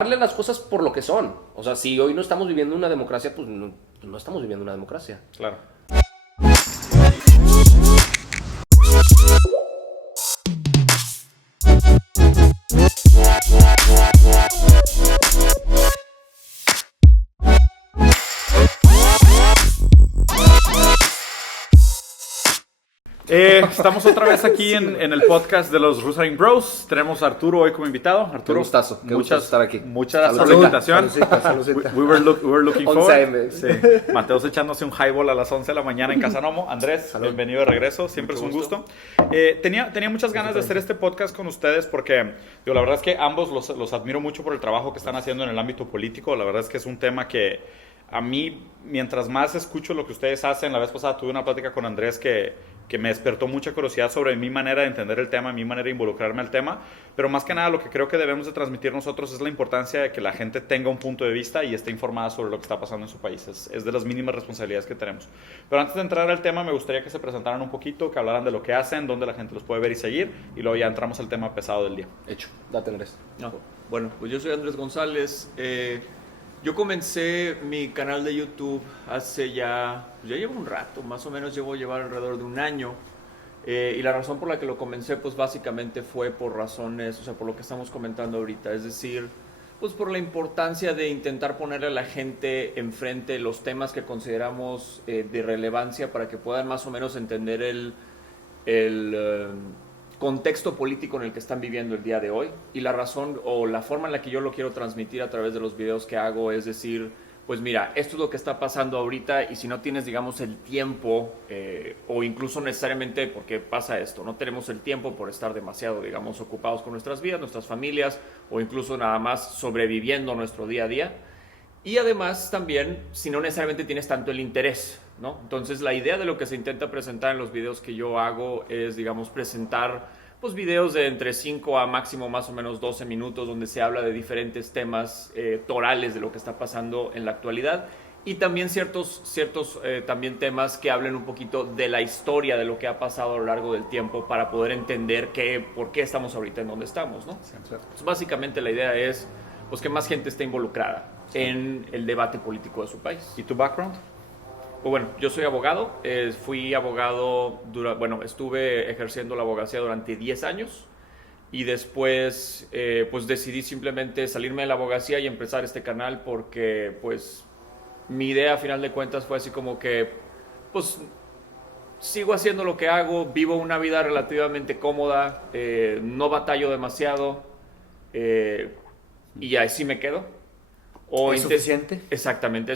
darle las cosas por lo que son. O sea, si hoy no estamos viviendo una democracia, pues no estamos viviendo una democracia. Claro. Estamos otra vez aquí en el podcast de los Rusain Bros. Tenemos a Arturo hoy como invitado. Arturo, Qué gustazo, estar aquí. Muchas gracias por la Saludcita, invitación. saludcita. We were looking 11 forward. AM. Sí. Mateos echándose un highball a las 11 de la mañana en Casanomo. Andrés, Salud. bienvenido de regreso. Siempre es un gusto. Tenía muchas ganas de hacer este podcast con ustedes porque digo, la verdad es que ambos los admiro mucho por el trabajo que están haciendo en el ámbito político. La verdad es que es un tema que a mí, mientras más escucho lo que ustedes hacen, la vez pasada tuve una plática con Andrés que me despertó mucha curiosidad sobre mi manera de entender el tema, mi manera de involucrarme al tema, pero más que nada lo que creo que debemos de transmitir nosotros es la importancia de que la gente tenga un punto de vista y esté informada sobre lo que está pasando en su país. Es de las mínimas responsabilidades que tenemos. Pero antes de entrar al tema, me gustaría que se presentaran un poquito, que hablaran de lo que hacen, dónde la gente los puede ver y seguir, y luego ya entramos al tema pesado del día. Hecho, date Andrés. No. Bueno, pues yo soy Andrés González. Yo comencé mi canal de YouTube hace ya llevo un rato, más o menos llevar alrededor de un año. Y la razón por la que lo comencé, pues básicamente fue por razones, o sea, por lo que estamos comentando ahorita. Es decir, pues por la importancia de intentar ponerle a la gente enfrente los temas que consideramos de relevancia para que puedan más o menos entender el contexto político en el que están viviendo el día de hoy. Y la razón o la forma en la que yo lo quiero transmitir a través de los videos que hago es decir, pues mira, esto es lo que está pasando ahorita y si no tienes, digamos, el tiempo o incluso necesariamente porque pasa esto, no tenemos el tiempo por estar demasiado, digamos, ocupados con nuestras vidas, nuestras familias o incluso nada más sobreviviendo nuestro día a día. Y además también, si no necesariamente tienes tanto el interés, ¿no? Entonces la idea de lo que se intenta presentar en los videos que yo hago es, digamos, presentar pues videos de entre 5 a máximo más o menos 12 minutos donde se habla de diferentes temas torales de lo que está pasando en la actualidad y también ciertos también temas que hablen un poquito de la historia de lo que ha pasado a lo largo del tiempo para poder entender por qué estamos ahorita en donde estamos, ¿no? Sí, claro. Entonces, básicamente la idea es pues, que más gente esté involucrada en el debate político de su país. ¿Y tu background? Pues bueno, yo soy abogado, fui abogado, estuve ejerciendo la abogacía durante 10 años y después pues decidí simplemente salirme de la abogacía y empezar este canal porque pues mi idea a final de cuentas fue así como que pues sigo haciendo lo que hago, vivo una vida relativamente cómoda, no batallo demasiado y así me quedo. ¿Es suficiente? Exactamente,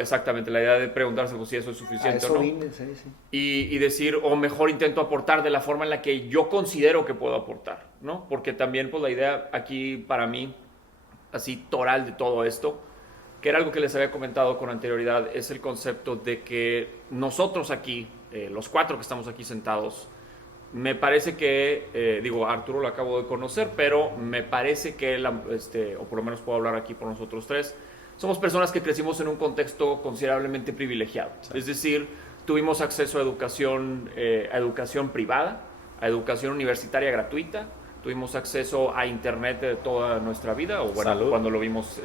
exactamente, la idea de preguntarse pues, si eso es suficiente o no. Sí. Y decir, o mejor intento aportar de la forma en la que yo considero que puedo aportar, ¿no? Porque también pues la idea aquí para mí, así toral de todo esto, que era algo que les había comentado con anterioridad, es el concepto de que nosotros aquí, los 4 que estamos aquí sentados, me parece que, Arturo lo acabo de conocer, pero me parece que, o por lo menos puedo hablar aquí por nosotros 3, somos personas que crecimos en un contexto considerablemente privilegiado. Sí. Es decir, tuvimos acceso a educación privada, a educación universitaria gratuita, tuvimos acceso a internet de toda nuestra vida, o bueno, salud. Cuando lo vimos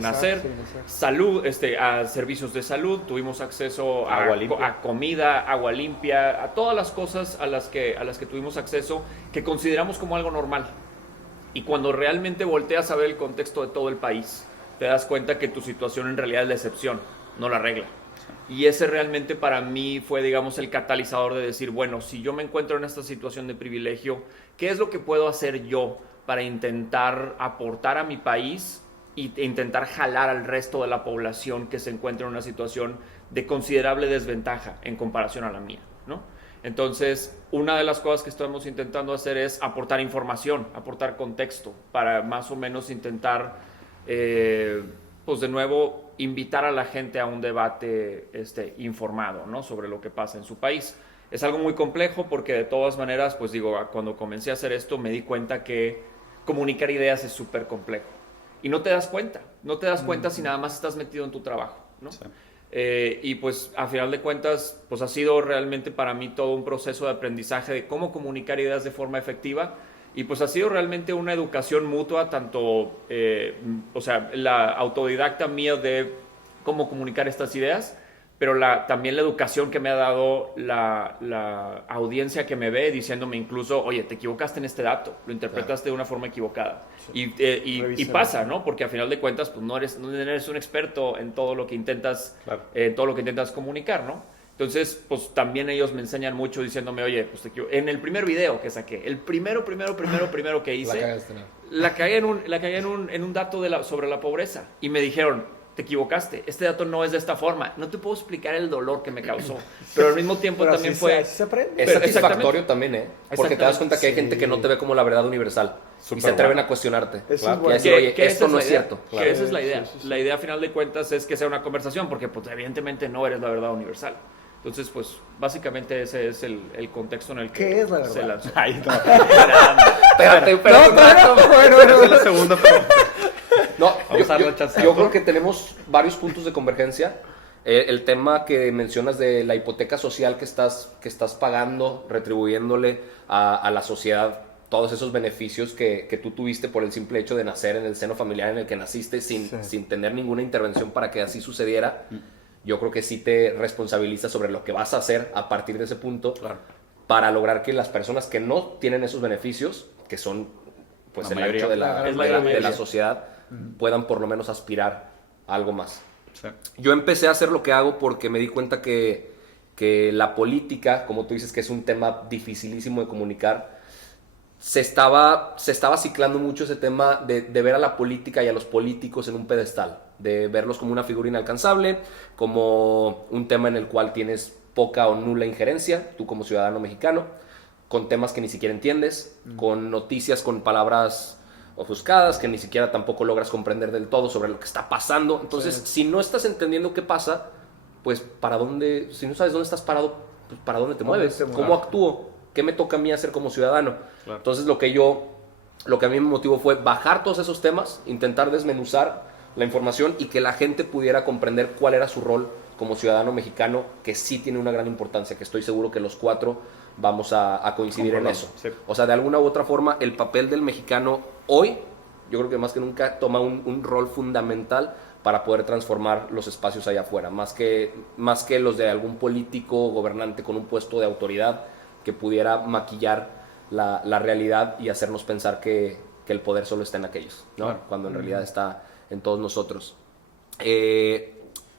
nacer, sí, salud, a servicios de salud, tuvimos acceso a comida, agua limpia, a todas las cosas a las que tuvimos acceso que consideramos como algo normal. Y cuando realmente volteas a ver el contexto de todo el país, te das cuenta que tu situación en realidad es la excepción, no la regla. Y ese realmente para mí fue, digamos, el catalizador de decir, bueno, si yo me encuentro en esta situación de privilegio, ¿qué es lo que puedo hacer yo para intentar aportar a mi país e intentar jalar al resto de la población que se encuentra en una situación de considerable desventaja en comparación a la mía, ¿no? Entonces, una de las cosas que estamos intentando hacer es aportar información, aportar contexto, para más o menos intentar, pues de nuevo, invitar a la gente a un debate informado, ¿no? Sobre lo que pasa en su país. Es algo muy complejo porque de todas maneras, pues cuando comencé a hacer esto me di cuenta que comunicar ideas es súper complejo. Y no te das cuenta si nada más estás metido en tu trabajo, ¿no? Sí. Y pues a final de cuentas, pues ha sido realmente para mí todo un proceso de aprendizaje de cómo comunicar ideas de forma efectiva Y pues ha sido realmente una educación mutua, tanto, o sea, la autodidacta mía de cómo comunicar estas ideas, pero también la educación que me ha dado la audiencia que me ve, diciéndome incluso, oye, te equivocaste en este dato, lo interpretaste de una forma equivocada. Sí. Y pasa, ¿no? Porque a final de cuentas, pues no eres un experto en todo lo que intentas, todo lo que intentas comunicar, ¿no? Entonces, pues también ellos me enseñan mucho diciéndome, oye, pues en el primer video que saqué, el primero que hice, la cagué en un dato sobre la pobreza. Y me dijeron, te equivocaste, este dato no es de esta forma, no te puedo explicar el dolor que me causó, pero al mismo tiempo también fue... Se aprende. Es satisfactorio también, ¿eh? Porque te das cuenta que hay gente que no te ve como la verdad universal y se atreven a cuestionarte. Claro. Y decir, oye, esto no es cierto. Claro. Esa es la idea. La idea, a final de cuentas, es que sea una conversación, porque pues, evidentemente no eres la verdad universal. Entonces, pues, básicamente ese es el contexto en el que ¿qué es la verdad? se lanzó. Ay, no. Espérate, Bueno. Esa es la segunda pregunta. No, Vamos yo creo que tenemos varios puntos de convergencia. El tema que mencionas de la hipoteca social que estás pagando, retribuyéndole a la sociedad todos esos beneficios que tú tuviste por el simple hecho de nacer en el seno familiar en el que naciste sin tener ninguna intervención para que así sucediera. Yo creo que sí te responsabiliza sobre lo que vas a hacer a partir de ese punto para lograr que las personas que no tienen esos beneficios, que son pues el ancho de la sociedad, puedan por lo menos aspirar a algo más. Sí. Yo empecé a hacer lo que hago porque me di cuenta que la política, como tú dices, que es un tema dificilísimo de comunicar, se estaba ciclando mucho ese tema de ver a la política y a los políticos en un pedestal, de verlos como una figura inalcanzable, como un tema en el cual tienes poca o nula injerencia, tú como ciudadano mexicano, con temas que ni siquiera entiendes, con noticias con palabras ofuscadas que ni siquiera tampoco logras comprender del todo sobre lo que está pasando. Entonces, si no estás entendiendo qué pasa, pues si no sabes dónde estás parado, pues ¿para dónde te mueves? ¿Cómo actúo? ¿Qué me toca a mí hacer como ciudadano? Claro. Entonces, lo que a mí me motivó fue bajar todos esos temas, intentar desmenuzar la información y que la gente pudiera comprender cuál era su rol como ciudadano mexicano, que sí tiene una gran importancia, que estoy seguro que los 4 vamos a coincidir en eso. Sí. O sea, de alguna u otra forma, el papel del mexicano hoy, yo creo que más que nunca toma un rol fundamental para poder transformar los espacios allá afuera, más que los de algún político gobernante con un puesto de autoridad que pudiera maquillar la realidad y hacernos pensar que el poder solo está en aquellos, ¿no? Claro. Cuando en realidad está en todos nosotros.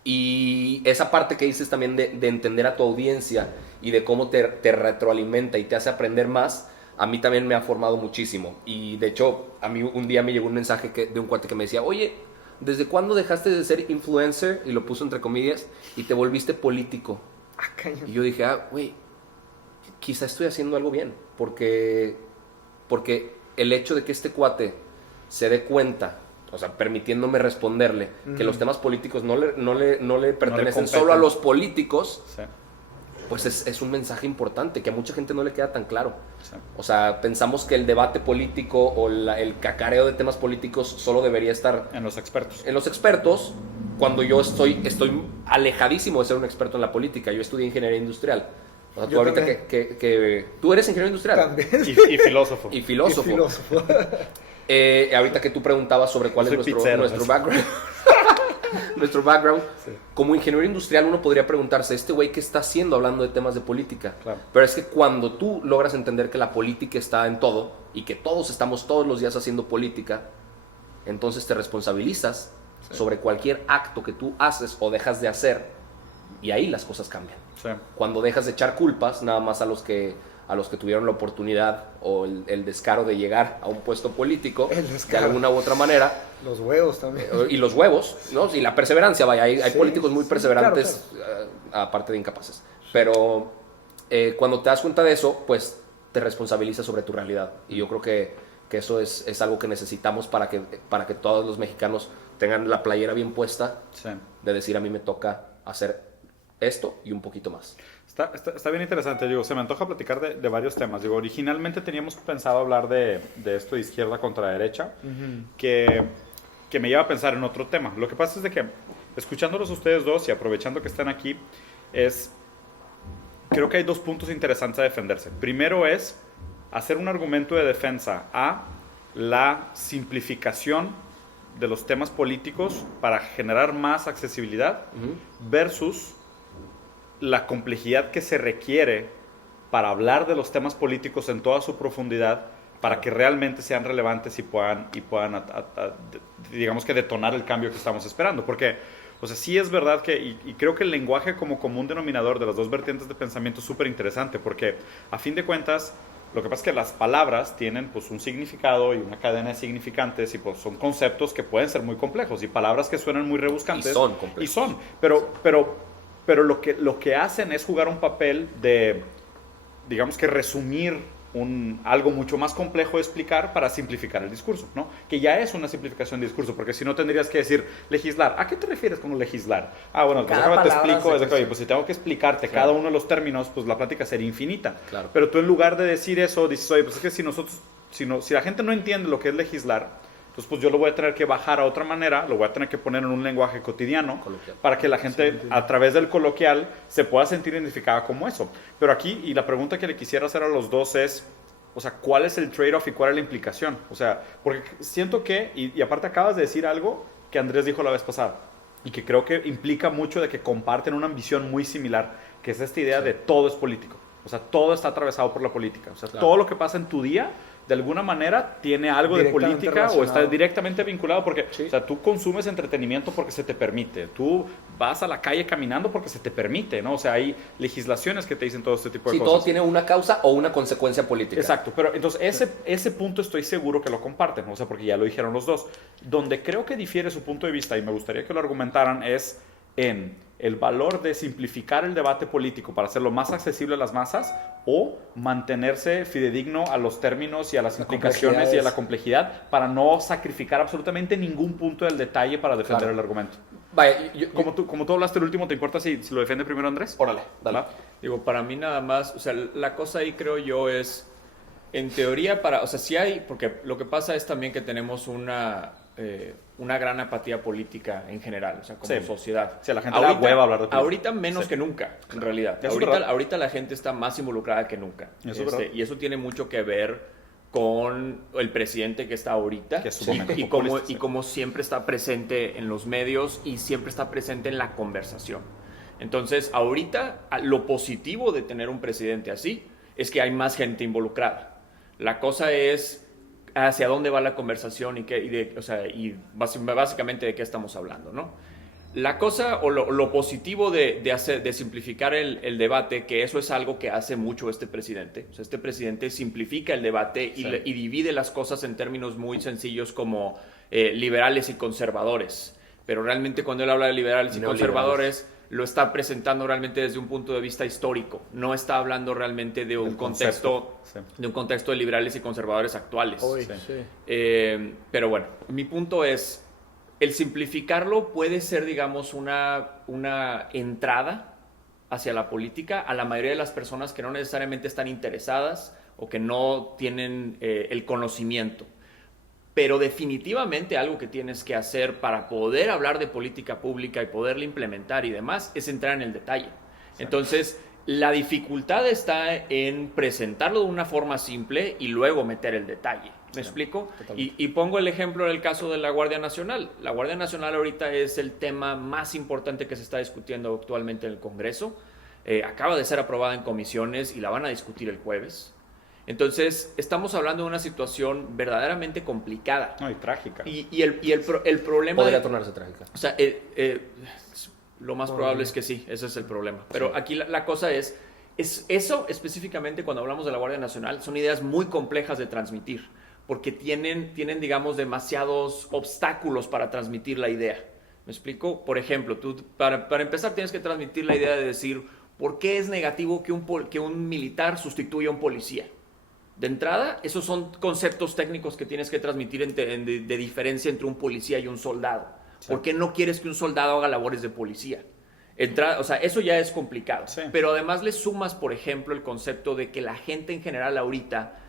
Y esa parte que dices también de entender a tu audiencia y de cómo te retroalimenta y te hace aprender más, a mí también me ha formado muchísimo. Y de hecho, a mí un día me llegó un mensaje de un cuate que me decía, oye, ¿desde cuándo dejaste de ser influencer? Y lo puso entre comillas, y te volviste político. Y yo dije, güey, quizá estoy haciendo algo bien, porque el hecho de que este cuate se dé cuenta, o sea, permitiéndome responderle que los temas políticos no le pertenecen solo a los políticos, pues es un mensaje importante que a mucha gente no le queda tan claro. O sea, pensamos que el debate político o el cacareo de temas políticos solo debería estar en los expertos. En los expertos, cuando yo estoy alejadísimo de ser un experto en la política. Yo estudié ingeniería industrial. O sea, tú ahorita que tú eres ingeniero industrial. También. Y filósofo. Y filósofo. Ahorita que tú preguntabas sobre cuál es nuestro background. Nuestro background, como ingeniero industrial uno podría preguntarse, ¿este güey qué está haciendo hablando de temas de política? Claro. Pero es que cuando tú logras entender que la política está en todo y que todos estamos todos los días haciendo política, entonces te responsabilizas sobre cualquier acto que tú haces o dejas de hacer, y ahí las cosas cambian. Cuando dejas de echar culpas nada más a los que tuvieron la oportunidad o el descaro de llegar a un puesto político de alguna u otra manera. Los huevos también. Y los huevos, ¿no? Y la perseverancia, vaya, hay políticos muy perseverantes, claro. Aparte de incapaces. Pero cuando te das cuenta de eso, pues te responsabilizas sobre tu realidad. Y yo creo que eso es algo que necesitamos para que todos los mexicanos tengan la playera bien puesta, de decir, a mí me toca hacer esto y un poquito más. Está bien interesante, digo, se me antoja platicar de varios temas. Digo, originalmente teníamos pensado hablar de esto de izquierda contra derecha, que me lleva a pensar en otro tema. Lo que pasa es de que, escuchándolos ustedes dos y aprovechando que están aquí, creo que hay 2 puntos interesantes a defenderse. Primero es hacer un argumento de defensa a la simplificación de los temas políticos para generar más accesibilidad versus la complejidad que se requiere para hablar de los temas políticos en toda su profundidad para que realmente sean relevantes y puedan digamos que detonar el cambio que estamos esperando. Porque, o sea, sí es verdad que, y creo que el lenguaje como común denominador de las dos vertientes de pensamiento es súper interesante, porque a fin de cuentas, lo que pasa es que las palabras tienen pues un significado y una cadena de significantes y pues son conceptos que pueden ser muy complejos y palabras que suenan muy rebuscantes. Y son complejos. Y son, pero lo que hacen es jugar un papel de, digamos que resumir algo mucho más complejo de explicar para simplificar el discurso, ¿no? Que ya es una simplificación de discurso, porque si no tendrías que decir legislar. ¿A qué te refieres con legislar? Ah, bueno, pues déjame te explico. Oye, pues si tengo que explicarte cada uno de los términos, pues la plática sería infinita. Claro. Pero tú en lugar de decir eso, dices, oye, pues es que si la gente no entiende lo que es legislar, entonces pues yo lo voy a tener que bajar a otra manera, lo voy a tener que poner en un lenguaje cotidiano para que la gente a través del coloquial se pueda sentir identificada como eso. Pero aquí, y la pregunta que le quisiera hacer a los dos es, o sea, ¿cuál es el trade-off y cuál es la implicación? O sea, porque siento que, y aparte acabas de decir algo que Andrés dijo la vez pasada, y que creo que implica mucho de que comparten una ambición muy similar, que es esta idea de todo es político. O sea, todo está atravesado por la política. O sea, todo lo que pasa en tu día, de alguna manera, tiene algo de política o está directamente vinculado porque, o sea, tú consumes entretenimiento porque se te permite. Tú vas a la calle caminando porque se te permite, ¿no? O sea, hay legislaciones que te dicen todo este tipo de cosas. Sí, todo tiene una causa o una consecuencia política. Exacto, pero entonces ese punto estoy seguro que lo comparten, o sea, porque ya lo dijeron los dos. Donde creo que difiere su punto de vista, y me gustaría que lo argumentaran, es en el valor de simplificar el debate político para hacerlo más accesible a las masas o mantenerse fidedigno a los términos y a las implicaciones y a la complejidad para no sacrificar absolutamente ningún punto del detalle para defender el argumento. Vaya, como tú hablaste el último, ¿te importa si lo defiende primero Andrés? Órale, dale. Digo, para mí nada más, o sea, la cosa ahí creo yo es, en teoría, o sea, sí hay, porque lo que pasa es también que tenemos una gran apatía política en general, o sea, como sociedad. Sí, la gente le da hueva hablar de política. Ahorita menos que nunca, en realidad. Ahorita la gente está más involucrada que nunca. Y eso tiene mucho que ver con el presidente que está ahorita, que es y como siempre está presente en los medios y siempre está presente en la conversación. Entonces, ahorita lo positivo de tener un presidente así es que hay más gente involucrada. La cosa es hacia dónde va la conversación y básicamente de qué estamos hablando, ¿no? La cosa o lo positivo de simplificar el debate, que eso es algo que hace mucho este presidente. O sea, este presidente simplifica el debate y divide las cosas en términos muy sencillos como liberales y conservadores. Pero realmente cuando él habla de liberales y conservadores, lo está presentando realmente desde un punto de vista histórico. No está hablando realmente de un contexto de liberales y conservadores actuales. Pero bueno, mi punto es, el simplificarlo puede ser, digamos, una entrada hacia la política a la mayoría de las personas que no necesariamente están interesadas o que no tienen el conocimiento. Pero definitivamente algo que tienes que hacer para poder hablar de política pública y poderla implementar y demás es entrar en el detalle. Entonces, la dificultad está en presentarlo de una forma simple y luego meter el detalle. ¿Me explico? Y pongo el ejemplo del caso de la Guardia Nacional. La Guardia Nacional ahorita es el tema más importante que se está discutiendo actualmente en el Congreso. Acaba de ser aprobada en comisiones y la van a discutir el jueves. Entonces, estamos hablando de una situación verdaderamente complicada. No, y trágica. Y el problema... Podría tornarse trágica. O sea, lo más probable es que sí, ese es el problema. Pero aquí la cosa es eso específicamente cuando hablamos de la Guardia Nacional, son ideas muy complejas de transmitir, porque tienen digamos, demasiados obstáculos para transmitir la idea. ¿Me explico? Por ejemplo, tú para empezar tienes que transmitir la idea de decir, ¿por qué es negativo que un militar sustituya a un policía? De entrada, esos son conceptos técnicos que tienes que transmitir de diferencia entre un policía y un soldado. Sí. ¿Por qué no quieres que un soldado haga labores de policía? O sea, eso ya es complicado. Sí. Pero además le sumas, por ejemplo, el concepto de que la gente en general ahorita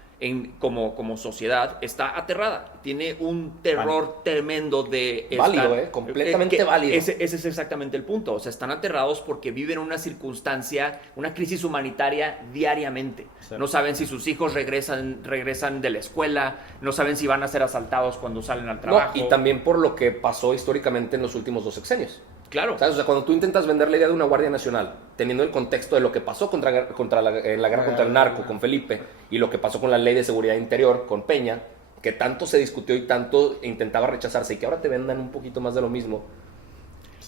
como sociedad, está aterrada. Tiene un terror tremendo de... Válido, completamente válido. Ese es exactamente el punto. O sea, están aterrados porque viven una circunstancia, una crisis humanitaria diariamente. Sí. No saben si sus hijos regresan de la escuela, no saben si van a ser asaltados cuando salen al trabajo. No, y también por lo que pasó históricamente en los últimos 2 sexenios. Claro. ¿Sabes? O sea, cuando tú intentas vender la idea de una Guardia Nacional, teniendo el contexto de lo que pasó en la guerra contra el narco con Felipe y lo que pasó con la Ley de Seguridad Interior con Peña, que tanto se discutió y tanto intentaba rechazarse y que ahora te vendan un poquito más de lo mismo,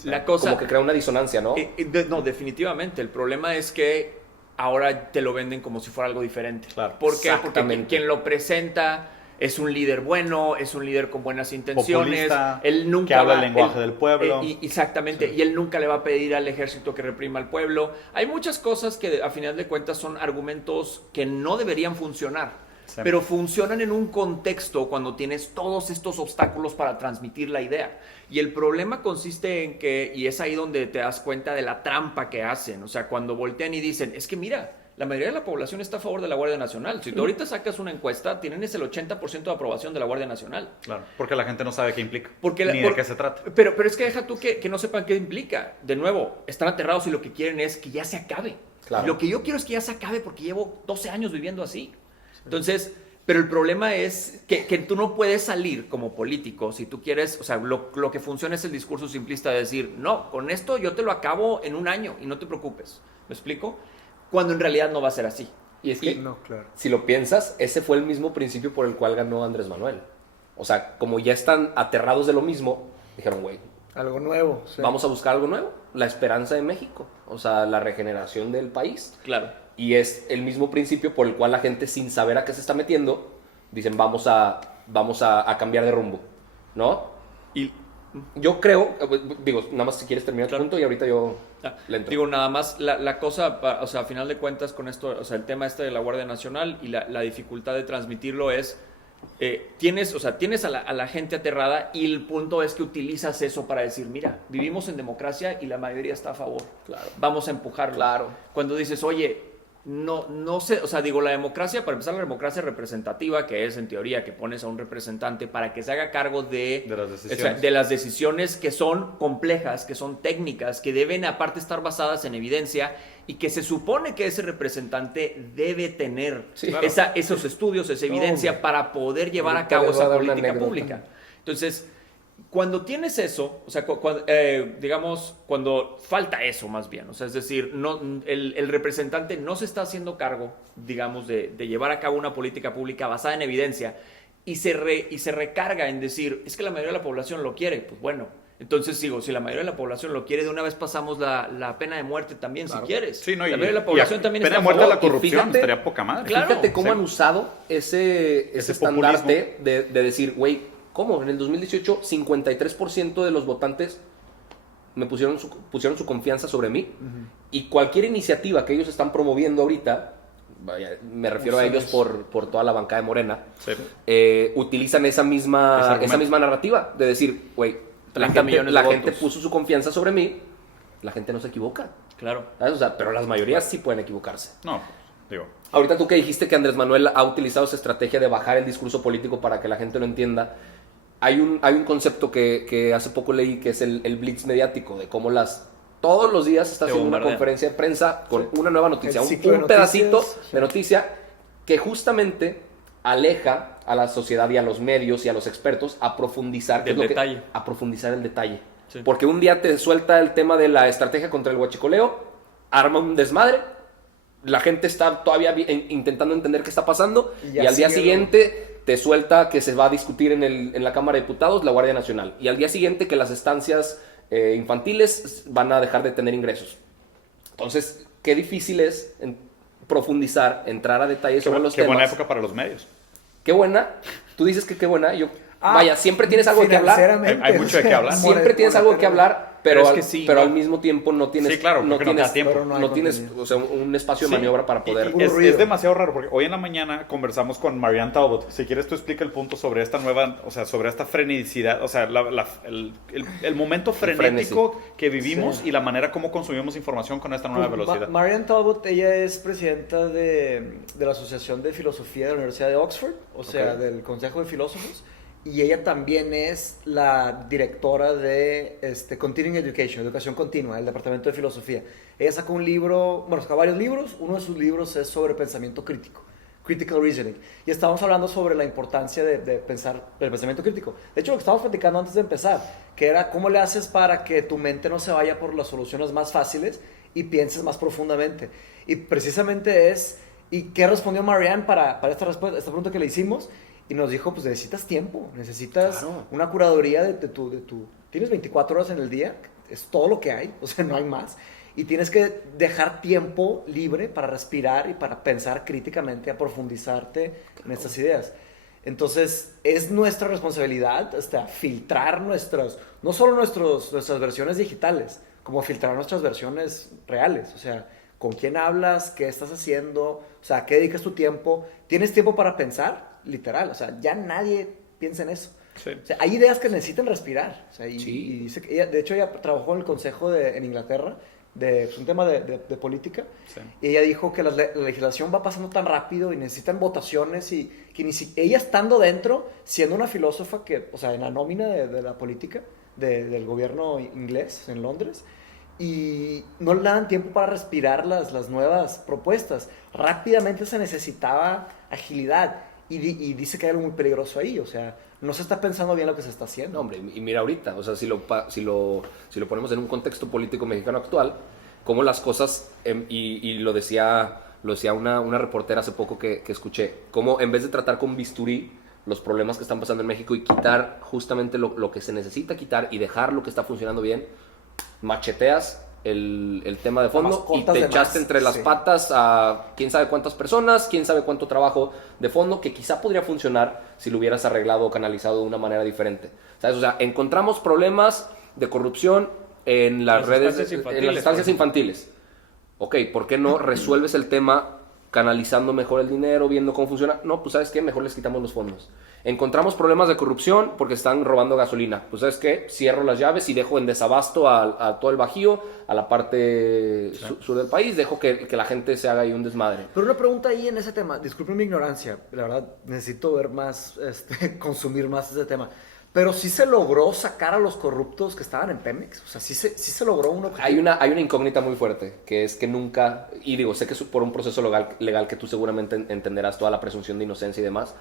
la cosa, como que crea una disonancia, ¿no? No, definitivamente. El problema es que ahora te lo venden como si fuera algo diferente. Claro. ¿Por qué? Porque quien lo presenta es un líder bueno, es un líder con buenas intenciones. Populista, él nunca que habla el lenguaje del pueblo. Exactamente, sí. Y él nunca le va a pedir al ejército que reprima al pueblo. Hay muchas cosas que a final de cuentas son argumentos que no deberían funcionar, sí. Pero funcionan en un contexto cuando tienes todos estos obstáculos para transmitir la idea. Y el problema consiste en que, y es ahí donde te das cuenta de la trampa que hacen, o sea, cuando voltean y dicen, es que mira, la mayoría de la población está a favor de la Guardia Nacional. Si tú ahorita sacas una encuesta, tienen el 80% de aprobación de la Guardia Nacional. Claro, porque la gente no sabe qué implica, ni de qué se trata. Pero es que deja tú que no sepan qué implica. De nuevo, están aterrados y lo que quieren es que ya se acabe. Claro. Lo que yo quiero es que ya se acabe porque llevo 12 años viviendo así. Entonces, pero el problema es que tú no puedes salir como político si tú quieres, o sea, lo que funciona es el discurso simplista de decir, no, con esto yo te lo acabo en un año y no te preocupes. ¿Me explico? Cuando en realidad no va a ser así. Y es que, claro, si lo piensas, ese fue el mismo principio por el cual ganó Andrés Manuel. O sea, como ya están aterrados de lo mismo, dijeron, güey, algo nuevo. Sí. Vamos a buscar algo nuevo, la esperanza de México, o sea, la regeneración del país. Claro. Y es el mismo principio por el cual la gente, sin saber a qué se está metiendo, dicen, vamos a cambiar de rumbo, ¿no? Y yo creo, digo, nada más si quieres terminar el punto y ahorita yo le entro. Digo, nada más, la cosa, o sea, a final de cuentas con esto, o sea, el tema este de la Guardia Nacional y la dificultad de transmitirlo es, tienes a la gente aterrada y el punto es que utilizas eso para decir, mira, vivimos en democracia y la mayoría está a favor, claro, vamos a empujarlo. Claro. Cuando dices, oye, no sé, o sea, digo, la democracia, para empezar, la democracia representativa, que es en teoría que pones a un representante para que se haga cargo de las decisiones que son complejas, que son técnicas, que deben aparte estar basadas en evidencia y que se supone que ese representante debe tener esos estudios, esa evidencia para poder llevar a cabo esa política pública. Entonces, cuando tienes eso, o sea, digamos, cuando falta eso más bien, o sea, es decir, el representante no se está haciendo cargo, digamos, de llevar a cabo una política pública basada en evidencia y se recarga en decir, es que la mayoría de la población lo quiere, pues bueno, entonces digo, si la mayoría de la población lo quiere, de una vez pasamos la pena de muerte también, claro, si quieres. Sí, no, la mayoría de la población también está a favor. Pena de muerte a la corrupción, estaría poca madre. Claro, fíjate cómo han usado ese estandarte de decir, güey, ¿cómo? En el 2018, 53% de los votantes me pusieron su confianza sobre mí. Uh-huh. Y cualquier iniciativa que ellos están promoviendo ahorita, vaya, me refiero a ellos por toda la bancada de Morena, sí, utilizan esa misma narrativa de decir, güey, la gente puso su confianza sobre mí, la gente no se equivoca. Claro. ¿Sabes? O sea, pero las mayorías sí pueden equivocarse. No, digo. Ahorita tú que dijiste que Andrés Manuel ha utilizado esa estrategia de bajar el discurso político para que la gente lo entienda, hay un concepto que hace poco leí que es el blitz mediático, de cómo todos los días está haciendo una conferencia de prensa con una nueva noticia, un pedacito de noticia que justamente aleja a la sociedad y a los medios y a los expertos a profundizar el detalle. Sí. Porque un día te suelta el tema de la estrategia contra el huachicoleo, arma un desmadre, la gente está todavía intentando entender qué está pasando y al día siguiente te suelta que se va a discutir en la Cámara de Diputados la Guardia Nacional y al día siguiente que las estancias infantiles van a dejar de tener ingresos. Entonces, qué difícil es profundizar, entrar a detalles sobre los temas. Qué buena época para los medios. Qué buena. Tú dices que qué buena. Vaya, siempre tienes algo de qué hablar. Hay mucho de qué hablar. Siempre tienes algo de qué hablar. pero, es que sí, pero ¿no? al mismo tiempo no tienes, Sí, claro, porque no te da tiempo. Pero no hay no tienes, contenido. o sea, un espacio de Sí. maniobra para poder... Puro Es ruido. demasiado raro porque hoy en la mañana conversamos con Marianne Talbot. Si quieres tú explica el punto sobre esta nueva, o sea, sobre esta freneticidad, o sea, el momento frenético que vivimos Sí. y la manera como consumimos información con esta nueva velocidad. Marianne Talbot, ella es presidenta de la Asociación de Filosofía de la Universidad de Oxford, o sea, Ok. del Consejo de Filósofos, y ella también es la directora de Continuing Educación continua, el Departamento de Filosofía. Ella sacó un libro, bueno, sacó varios libros, uno de sus libros es sobre pensamiento crítico, Critical Reasoning, y estábamos hablando sobre la importancia de pensar del pensamiento crítico. De hecho, lo que estábamos platicando antes de empezar, que era cómo le haces para que tu mente no se vaya por las soluciones más fáciles y pienses más profundamente. Y precisamente ¿y qué respondió Marianne para esta pregunta que le hicimos? Y nos dijo, pues necesitas tiempo, necesitas Claro. una curaduría de tu... Tienes 24 horas en el día, es todo lo que hay, o sea, no hay más. Y tienes que dejar tiempo libre para respirar y para pensar críticamente, a profundizarte en estas ideas. Entonces, es nuestra responsabilidad filtrar no solo nuestras versiones digitales, como filtrar nuestras versiones reales. O sea, con quién hablas, qué estás haciendo, o sea, qué dedicas tu tiempo. ¿Tienes tiempo para pensar? Literal, o sea, ya nadie piensa en eso. Sí. O sea, hay ideas que necesitan respirar. O sea, y Sí. dice que de hecho, ella trabajó en el consejo en Inglaterra de un tema de política. Sí. Y ella dijo que la legislación va pasando tan rápido y necesitan votaciones y que ella estando dentro, siendo una filósofa que, o sea, en la nómina de la política del gobierno inglés en Londres, y no le dan tiempo para respirar las nuevas propuestas. Rápidamente se necesitaba agilidad. Y dice que hay algo muy peligroso ahí, o sea, no se está pensando bien lo que se está haciendo. No, hombre, y mira ahorita, o sea, si lo ponemos en un contexto político mexicano actual, cómo las cosas, y lo decía una reportera hace poco que escuché, cómo en vez de tratar con bisturí los problemas que están pasando en México y quitar justamente lo que se necesita quitar y dejar lo que está funcionando bien, macheteas el tema de fondo Nada más y cortas te de echaste más, entre las sí. patas a quién sabe cuántas personas, quién sabe cuánto trabajo de fondo que quizá podría funcionar si lo hubieras arreglado o canalizado de una manera diferente. ¿Sabes? O sea, encontramos problemas de corrupción en las redes, instancias en las infantiles, instancias por ejemplo. infantiles. Ok, ¿por qué no resuelves el tema canalizando mejor el dinero, viendo cómo funciona? No, pues ¿sabes qué? Mejor les quitamos los fondos. Encontramos problemas de corrupción porque están robando gasolina. Pues ¿sabes qué? Cierro las llaves y dejo en desabasto a todo el Bajío, a la parte sur del país, dejo que la gente se haga ahí un desmadre. Pero una pregunta ahí en ese tema, disculpen mi ignorancia, la verdad necesito ver más, consumir más ese tema. Pero sí se logró sacar a los corruptos que estaban en Pemex, o sea, sí se logró un objetivo. Hay una incógnita muy fuerte, que es que nunca, y digo, sé que es por un proceso legal que tú seguramente entenderás toda la presunción de inocencia y demás,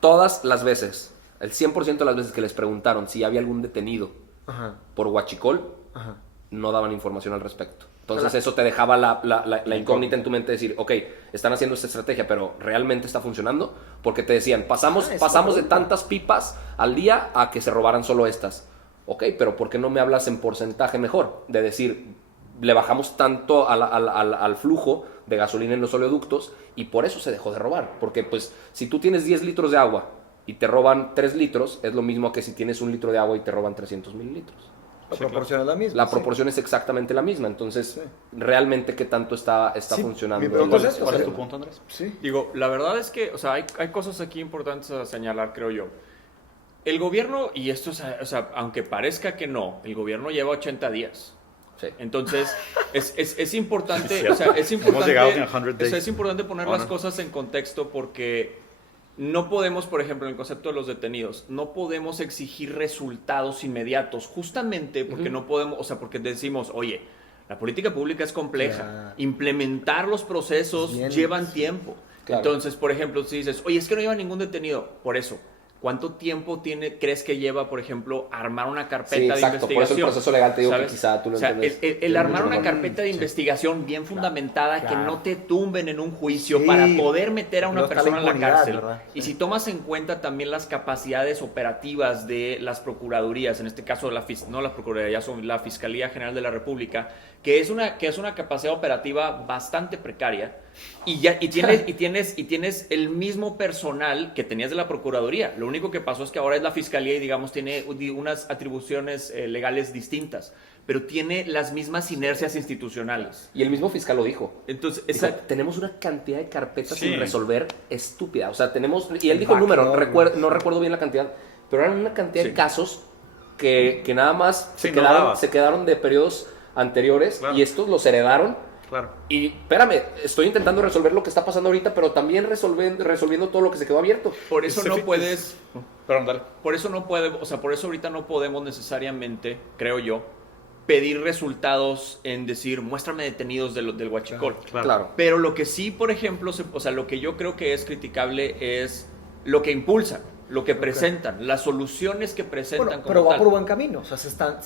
todas las veces, el 100% de las veces que les preguntaron si había algún detenido Ajá, por huachicol, ajá. no daban información al respecto. Entonces Pero- eso te dejaba la incógnita en tu mente de decir, ok, están haciendo esta estrategia, pero ¿realmente está funcionando? Porque te decían, pasamos esa es la de pregunta. tantas pipas al día a que se robaran solo estas. Ok, pero ¿por qué no me hablas en porcentaje mejor? De decir, le bajamos tanto al flujo de gasolina en los oleoductos y por eso se dejó de robar. Porque pues si tú tienes 10 litros de agua y te roban 3 litros, es lo mismo que si tienes 1 litro de agua y te roban 300 mililitros. La proporción es la misma. La sí. proporción es exactamente la misma. Entonces, ¿realmente qué tanto está Sí, funcionando? mi pregunta es ¿Cuál es eso, tu punto, Andrés? Sí. Digo, la verdad es que, o sea, hay cosas aquí importantes a señalar, creo yo. El gobierno, y esto es, o sea, aunque parezca que no, el gobierno lleva 80 días. Sí. Entonces, es importante, Sí, o sea, es Hemos importante, llegado en 100 o sea, days. es importante poner Oh, las no. cosas en contexto porque no podemos, por ejemplo, en el concepto de los detenidos, no podemos exigir resultados inmediatos, justamente porque no podemos, o sea, porque decimos, oye, la política pública es compleja, Claro. implementar los procesos Bien, llevan sí. tiempo. Claro. Entonces, por ejemplo, si dices, oye, es que no lleva ningún detenido, por eso, ¿cuánto tiempo crees que lleva, por ejemplo, armar una carpeta Sí, de exacto. Por eso el investigación? proceso legal te digo ¿Sabes? que quizá tú lo O sea, entiendes. el armar mucho una mejor. carpeta de investigación bien fundamentada que claro. no te tumben en un juicio Sí. para poder meter a una Luego está la persona en la impunidad, cárcel. ¿verdad? Y si tomas en cuenta también las capacidades operativas de las procuradurías, en este caso no la Procuraduría, ya son la Fiscalía General de la República, que es una capacidad operativa bastante precaria y tienes el mismo personal que tenías de la Procuraduría. Lo único que pasó es que ahora es la fiscalía y, digamos, tiene unas atribuciones legales distintas, pero tiene las mismas inercias institucionales. Y el mismo fiscal lo dijo. Entonces, Dijo, tenemos una cantidad de carpetas Sí. sin resolver estúpida. O sea, tenemos... Y él dijo el número, no recuerdo bien la cantidad, pero eran una cantidad de casos que nada más Sí, se quedaron de periodos anteriores, claro, y estos los heredaron. Claro. Y espérame, estoy intentando resolver lo que está pasando ahorita, pero también resolviendo todo lo que se quedó abierto. por eso no puedes... Perdón, dale. Por eso no puede, o sea, por eso ahorita no podemos necesariamente, creo yo, pedir resultados en decir, muéstrame detenidos del huachicol. Claro. Pero lo que sí, por ejemplo, o sea, lo que yo creo que es criticable es lo que impulsan, lo que presentan, las soluciones que presentan. Bueno, como pero va tal. por buen camino. O sea, se está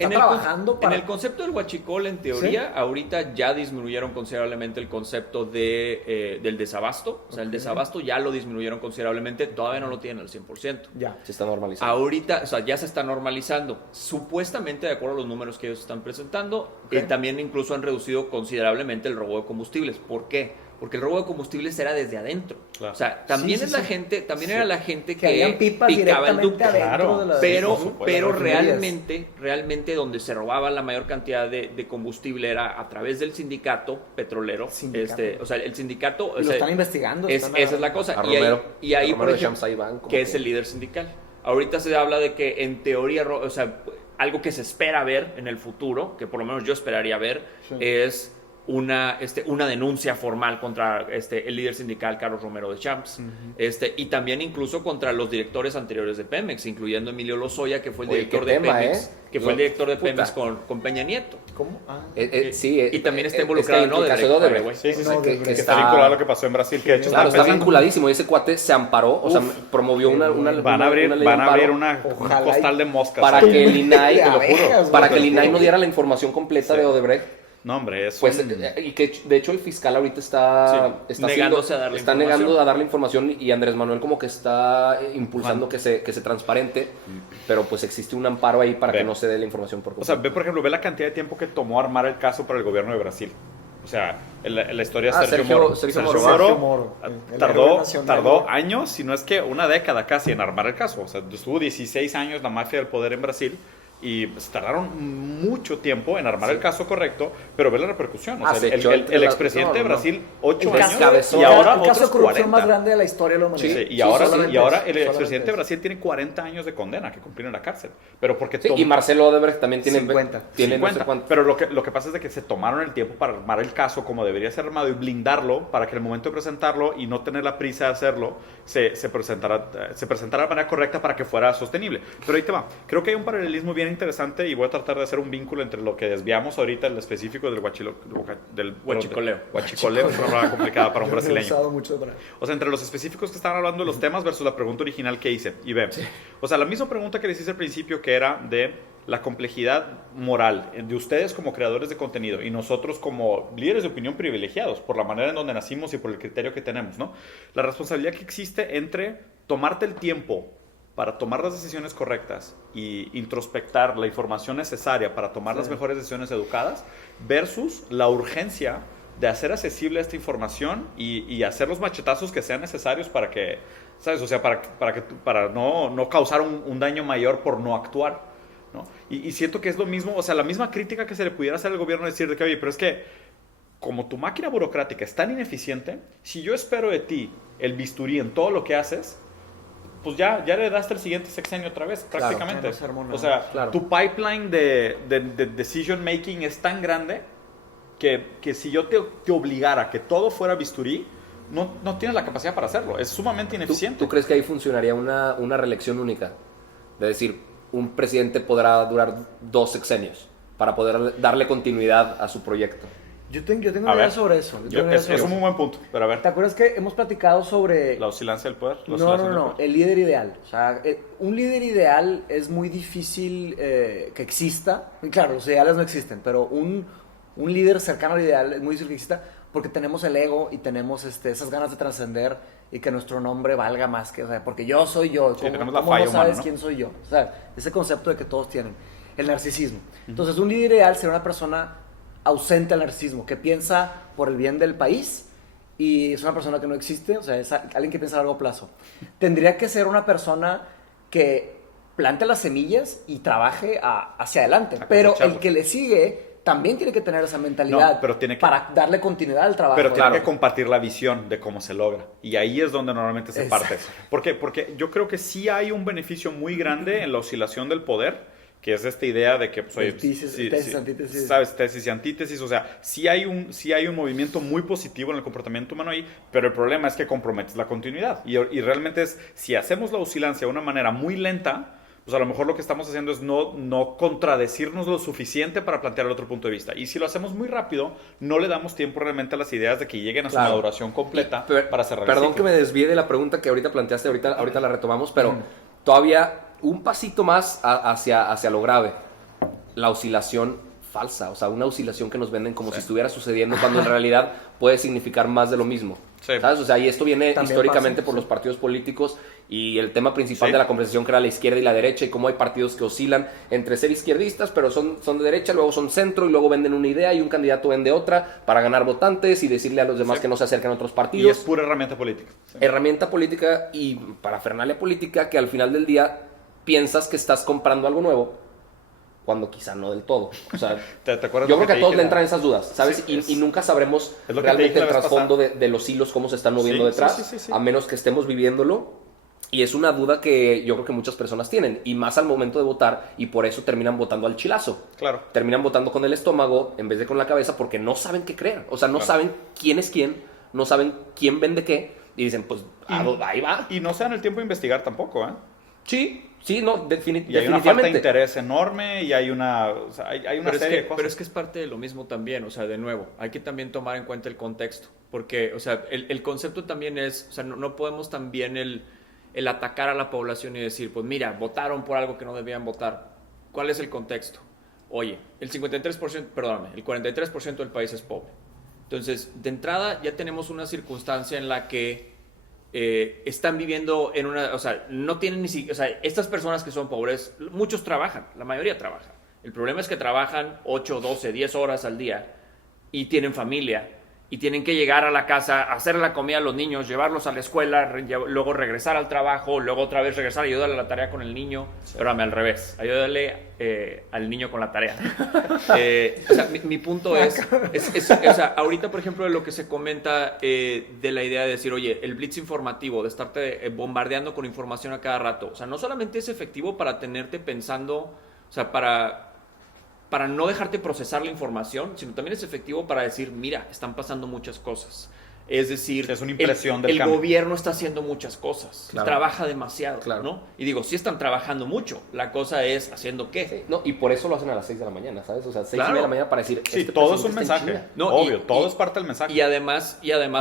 En trabajando para... En el concepto del huachicol, en teoría, ahorita ya disminuyeron considerablemente el concepto del desabasto. O sea, el desabasto ya lo disminuyeron considerablemente, todavía no lo tienen al 100%. Ya. Se está normalizando. Ahorita, o sea, ya se está normalizando. Supuestamente, de acuerdo a los números que ellos están presentando, también incluso han reducido considerablemente el robo de combustibles. ¿Por qué? Porque el robo de combustibles era desde adentro. Claro. O sea, también Sí, es sí, la sí. gente, también Sí. era la gente Que habían pipas picaba el directamente ducto. adentro Claro. de la... Pero, por supuesto, pero refinerías. realmente donde se robaba la mayor cantidad de combustible era a través del sindicato petrolero. Sindicato. O sea, el sindicato... Y o lo sea, están investigando. esa es la cosa. A Y ahí, Romero. y ahí A Romero por de ejemplo, Champs ahí van como que es que- el líder sindical. Ahorita se habla de que en teoría, o sea, algo que se espera ver en el futuro, que por lo menos yo esperaría ver, es una denuncia formal contra el líder sindical Carlos Romero de Champs, y también incluso contra los directores anteriores de Pemex, incluyendo Emilio Lozoya, que fue el Oye, director qué de tema, Pemex, que fue el director de Puta. Pemex con Peña Nieto. ¿Cómo? Ah. Sí, Y también está involucrado en el caso de Odebrecht, Odebrecht. güey. Sí, sí, sí. No, que, que está vinculado a lo que pasó en Brasil, que de hecho Claro, está empezando. vinculadísimo. Y ese cuate se amparó, o sea, promovió una Van a abrir, ley de amparo un Ojalá costal de moscas. para ahí. que el INAI, te lo Abejas, juro, para que el güey. INAI no diera la información completa de Odebrecht. No, hombre, es Pues, un- y que de hecho el fiscal ahorita está negándose a dar la está información. negando a dar la información, y Andrés Manuel como que está impulsando que se transparente, pero pues existe un amparo ahí para Ve. que no se dé la información por O sea, completo. ve, por ejemplo, ve la cantidad de tiempo que tomó armar el caso para el gobierno de Brasil. O sea, en la historia de Sergio Moro. Sergio Sergio Moro. Sergio Moro, el héroe tardó, nacional. tardó años, si no es que una década casi en armar el caso. O sea, estuvo 16 años la mafia del poder en Brasil y pues, tardaron mucho tiempo en armar el caso correcto, pero ve la repercusión. O sea, Se echó entre el las- expresidente de no, no. Brasil, 8 El años, caso- y ahora el caso otros de corrupción 40. más grande de la historia de la humanidad. Sí, y ahora solamente el solamente expresidente de eso. Brasil tiene 40 años de condena que cumplir en la cárcel. Pero porque Sí, y Marcelo Odebrecht también tiene 50. tiene no sé 50. cuánto. Pero lo que pasa es de que se tomaron el tiempo para armar el caso como debería ser armado y blindarlo para que el momento de presentarlo y no tener la prisa de hacerlo se presentara de manera correcta para que fuera sostenible. Pero ahí te va. Creo que hay un paralelismo bien interesante y voy a tratar de hacer un vínculo entre lo que desviamos ahorita, el específico del Huachicoleo. Huachicoleo es una palabra complicada para un Yo he brasileño. usado mucho para... O sea, entre los específicos que estaban hablando de los temas versus la pregunta original que hice. Y ve, o sea, la misma pregunta que les hice al principio, que era de la complejidad moral de ustedes como creadores de contenido y nosotros como líderes de opinión privilegiados por la manera en donde nacimos y por el criterio que tenemos, ¿no? La responsabilidad que existe entre tomarte el tiempo para tomar las decisiones correctas y introspectar la información necesaria para tomar las mejores decisiones educadas versus la urgencia de hacer accesible esta información y hacer los machetazos que sean necesarios para que, ¿sabes? O sea, para no causar un daño mayor por no actuar, ¿no? Y siento que es lo mismo, o sea, la misma crítica que se le pudiera hacer al gobierno, decir de que, oye, pero es que como tu máquina burocrática es tan ineficiente, si yo espero de ti el bisturí en todo lo que haces, pues ya le das el siguiente sexenio otra vez, prácticamente. no se armó nada. O sea, Claro. tu pipeline de decision making es tan grande que si yo te obligara a que todo fuera bisturí, no tienes la capacidad para hacerlo. Es sumamente ineficiente. ¿Tú crees que ahí funcionaría una reelección única? De decir, un presidente podrá durar 2 sexenios para poder darle continuidad a su proyecto. Yo tengo A una idea ver. sobre eso. Yo tengo una idea Es sobre un eso. muy buen punto, pero a ver. ¿Te acuerdas que hemos platicado sobre... La oscilancia del poder. La No, oscilación del poder. el líder ideal. O sea, un líder ideal es muy difícil que exista. Y claro, los ideales no existen, pero un líder cercano al ideal es muy difícil que exista porque tenemos el ego y tenemos esas ganas de trascender y que nuestro nombre valga más que... O sea, porque yo soy yo. Sí, tenemos la ¿Cómo falla no humana, sabes ¿no? quién soy yo? O sea, ese concepto de que todos tienen. El narcisismo. Entonces, un líder ideal será una persona ausente al narcisismo, que piensa por el bien del país y es una persona que no existe, o sea, es alguien que piensa a largo plazo. Tendría que ser una persona que plante las semillas y trabaje hacia adelante, pero el que le sigue también tiene que tener esa mentalidad pero tiene que, para darle continuidad al trabajo. Pero tiene que compartir la visión de cómo se logra. Y ahí es donde normalmente se parte. ¿Por qué? Porque yo creo que sí hay un beneficio muy grande en la oscilación del poder, que es esta idea de que, pues, oye, tesis, antítesis. ¿Sabes? Tesis y antítesis. O sea, sí hay un movimiento muy positivo en el comportamiento humano ahí, pero el problema es que comprometes la continuidad. Y realmente si hacemos la oscilancia de una manera muy lenta, pues a lo mejor lo que estamos haciendo es no contradecirnos lo suficiente para plantear el otro punto de vista. Y si lo hacemos muy rápido, no le damos tiempo realmente a las ideas de que lleguen a su maduración completa para cerrar el Perdón ciclo. que me desvíe de la pregunta que ahorita planteaste, ahorita la retomamos, pero todavía un pasito más hacia lo grave. La oscilación falsa, o sea, una oscilación que nos venden como si estuviera sucediendo cuando en realidad puede significar más de lo mismo. ¿Sabes? O sea, y esto viene históricamente por los partidos políticos y el tema principal de la conversación que era la izquierda y la derecha y cómo hay partidos que oscilan entre ser izquierdistas pero son de derecha, luego son centro y luego venden una idea y un candidato vende otra para ganar votantes y decirle a los demás que no se acerquen a otros partidos. Y es pura herramienta política. Herramienta política y parafernalia política que al final del día piensas que estás comprando algo nuevo cuando quizá no del todo. O sea, ¿Te acuerdas yo creo que a todos le entran esas dudas, ¿sabes? Sí, y nunca sabremos realmente el trasfondo de los hilos, cómo se están moviendo detrás, a menos que estemos viviéndolo. Y es una duda que yo creo que muchas personas tienen, y más al momento de votar, y por eso terminan votando al chilazo. Claro. Terminan votando con el estómago en vez de con la cabeza porque no saben qué creer. O sea, no saben quién es quién, no saben quién vende qué, y dicen, pues, ahí va. Y no se dan el tiempo de investigar tampoco, ¿eh? Sí, no, definitivamente. Y hay una falta de interés enorme y hay una, o sea, hay una serie de cosas. Pero es que es parte de lo mismo también, o sea, de nuevo, hay que también tomar en cuenta el contexto, porque, o sea, el concepto también es, o sea, no podemos también el atacar a la población y decir, pues mira, votaron por algo que no debían votar. ¿Cuál es el contexto? Oye, el 43% del país es pobre. Entonces, de entrada ya tenemos una circunstancia en la que están viviendo en una, o sea, no tienen ni siquiera, o sea, estas personas que son pobres, muchos trabajan, la mayoría trabaja. El problema es que trabajan 8, 12, 10 horas al día y tienen familia y tienen que llegar a la casa, hacer la comida a los niños, llevarlos a la escuela, luego regresar al trabajo, luego otra vez regresar, ayudarle a la tarea con el niño, pero al revés, ayudarle al niño con la tarea. O sea, mi punto es, o sea, ahorita, por ejemplo, de lo que se comenta de la idea de decir, oye, el blitz informativo, de estarte bombardeando con información a cada rato, o sea, no solamente es efectivo para tenerte pensando, o sea, para no dejarte procesar la información, sino también es efectivo para decir, mira, están pasando muchas cosas. Es decir, es una impresión del el cambio. gobierno está haciendo muchas cosas, trabaja demasiado, ¿no? Y digo, sí están trabajando mucho, la cosa es haciendo qué. Sí, no, y por eso lo hacen a las 6 de la mañana, ¿sabes? O sea, 6:30 de la mañana para decir... Sí, todo es un mensaje, obvio, todo es parte del mensaje. Y además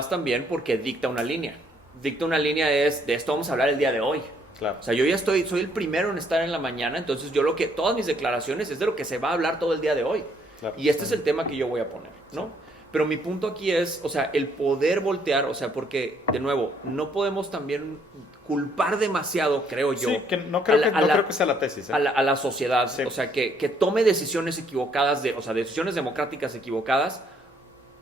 también porque dicta una línea. Dicta una línea es, de esto vamos a hablar el día de hoy. Claro. O sea, yo ya soy el primero en estar en la mañana, entonces todas mis declaraciones es de lo que se va a hablar todo el día de hoy. Claro. Y este es el tema que yo voy a poner, ¿no? Sí. Pero mi punto aquí es, o sea, el poder voltear, o sea, porque, de nuevo, no podemos también culpar demasiado, creo yo. Sí, que no creo que sea la tesis. A la sociedad, sí. O sea, que tome decisiones equivocadas, o sea, decisiones democráticas equivocadas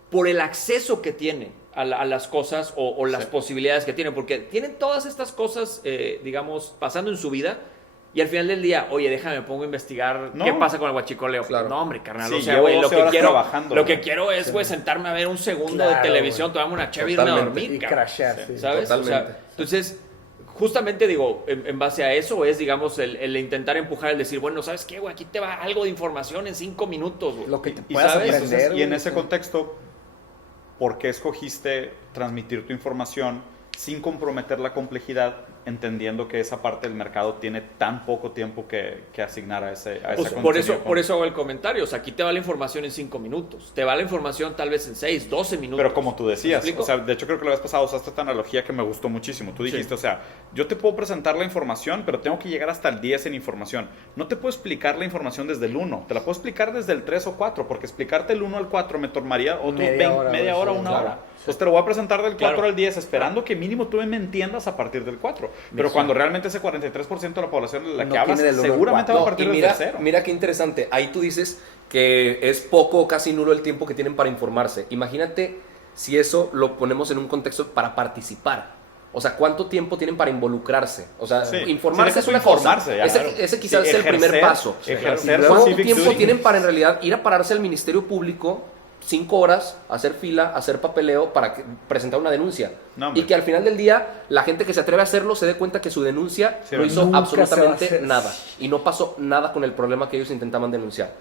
por el acceso que tiene a las cosas o las posibilidades que tienen, porque tienen todas estas cosas, digamos, pasando en su vida, y al final del día, oye, déjame, pongo a investigar qué pasa con el huachicoleo. Claro. No, hombre, carnal, sí, o sea, güey, lo que ¿no? quiero es, güey, sentarme a ver un segundo de televisión, tomarme una chévere y irme a dormir, y crashear, sí. ¿sabes? O sea, entonces, justamente digo, en base a eso es, digamos, el intentar empujar, el decir, bueno, ¿sabes qué, güey? Aquí te va algo de información en 5 minutos, güey. Lo que te puedas aprender. Y en ese contexto, ¿por qué escogiste transmitir tu información sin comprometer la complejidad, entendiendo que esa parte del mercado tiene tan poco tiempo que asignar a esa contenido? Por eso hago el comentario. O sea, aquí te va la información en 5 minutos. Te va la información tal vez en 6, 12 minutos. Pero como tú decías, o sea, de hecho creo que la vez pasada usaste esta analogía que me gustó muchísimo. Tú dijiste, o sea, yo te puedo presentar la información, pero tengo que llegar hasta el 10 en información. No te puedo explicar la información desde el 1. Te la puedo explicar desde el 3 o 4, porque explicarte el 1 al 4 me tomaría otros media hora, una hora. Entonces te lo voy a presentar del 4 al 10, esperando que mínimo tú me entiendas a partir del 4. Pero cuando realmente ese 43% de la población de la que hablas, seguramente va a partir del 0. Mira qué interesante. Ahí tú dices que es poco o casi nulo el tiempo que tienen para informarse. Imagínate si eso lo ponemos en un contexto para participar. O sea, ¿cuánto tiempo tienen para involucrarse? O sea, informarse es una cosa. Ese quizás es el primer paso. ¿Cuánto tiempo tienen para en realidad ir a pararse al Ministerio Público 5 horas, hacer fila, hacer papeleo para presentar una denuncia? Y que al final del día, la gente que se atreve a hacerlo se dé cuenta que su denuncia no hizo absolutamente nada. Y no pasó nada con el problema que ellos intentaban denunciar.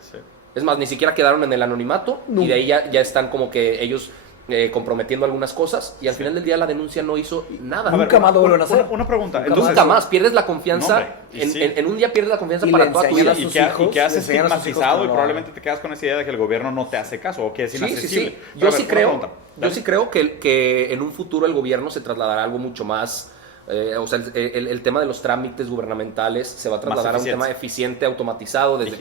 Es más, ni siquiera quedaron en el anonimato y de ahí ya están como que ellos comprometiendo algunas cosas y al final del día la denuncia no hizo nada. Nunca más lo vuelven a hacer. Una pregunta. Nunca más. Pierdes la confianza. En un día pierdes la confianza para toda tu vida. Y quedas estigmatizado y probablemente te quedas con esa idea de que el gobierno no te hace caso o que es inaccesible. Yo sí creo que en un futuro el gobierno se trasladará a algo mucho más. O sea, el tema de los trámites gubernamentales se va a trasladar a un tema eficiente, automatizado, desde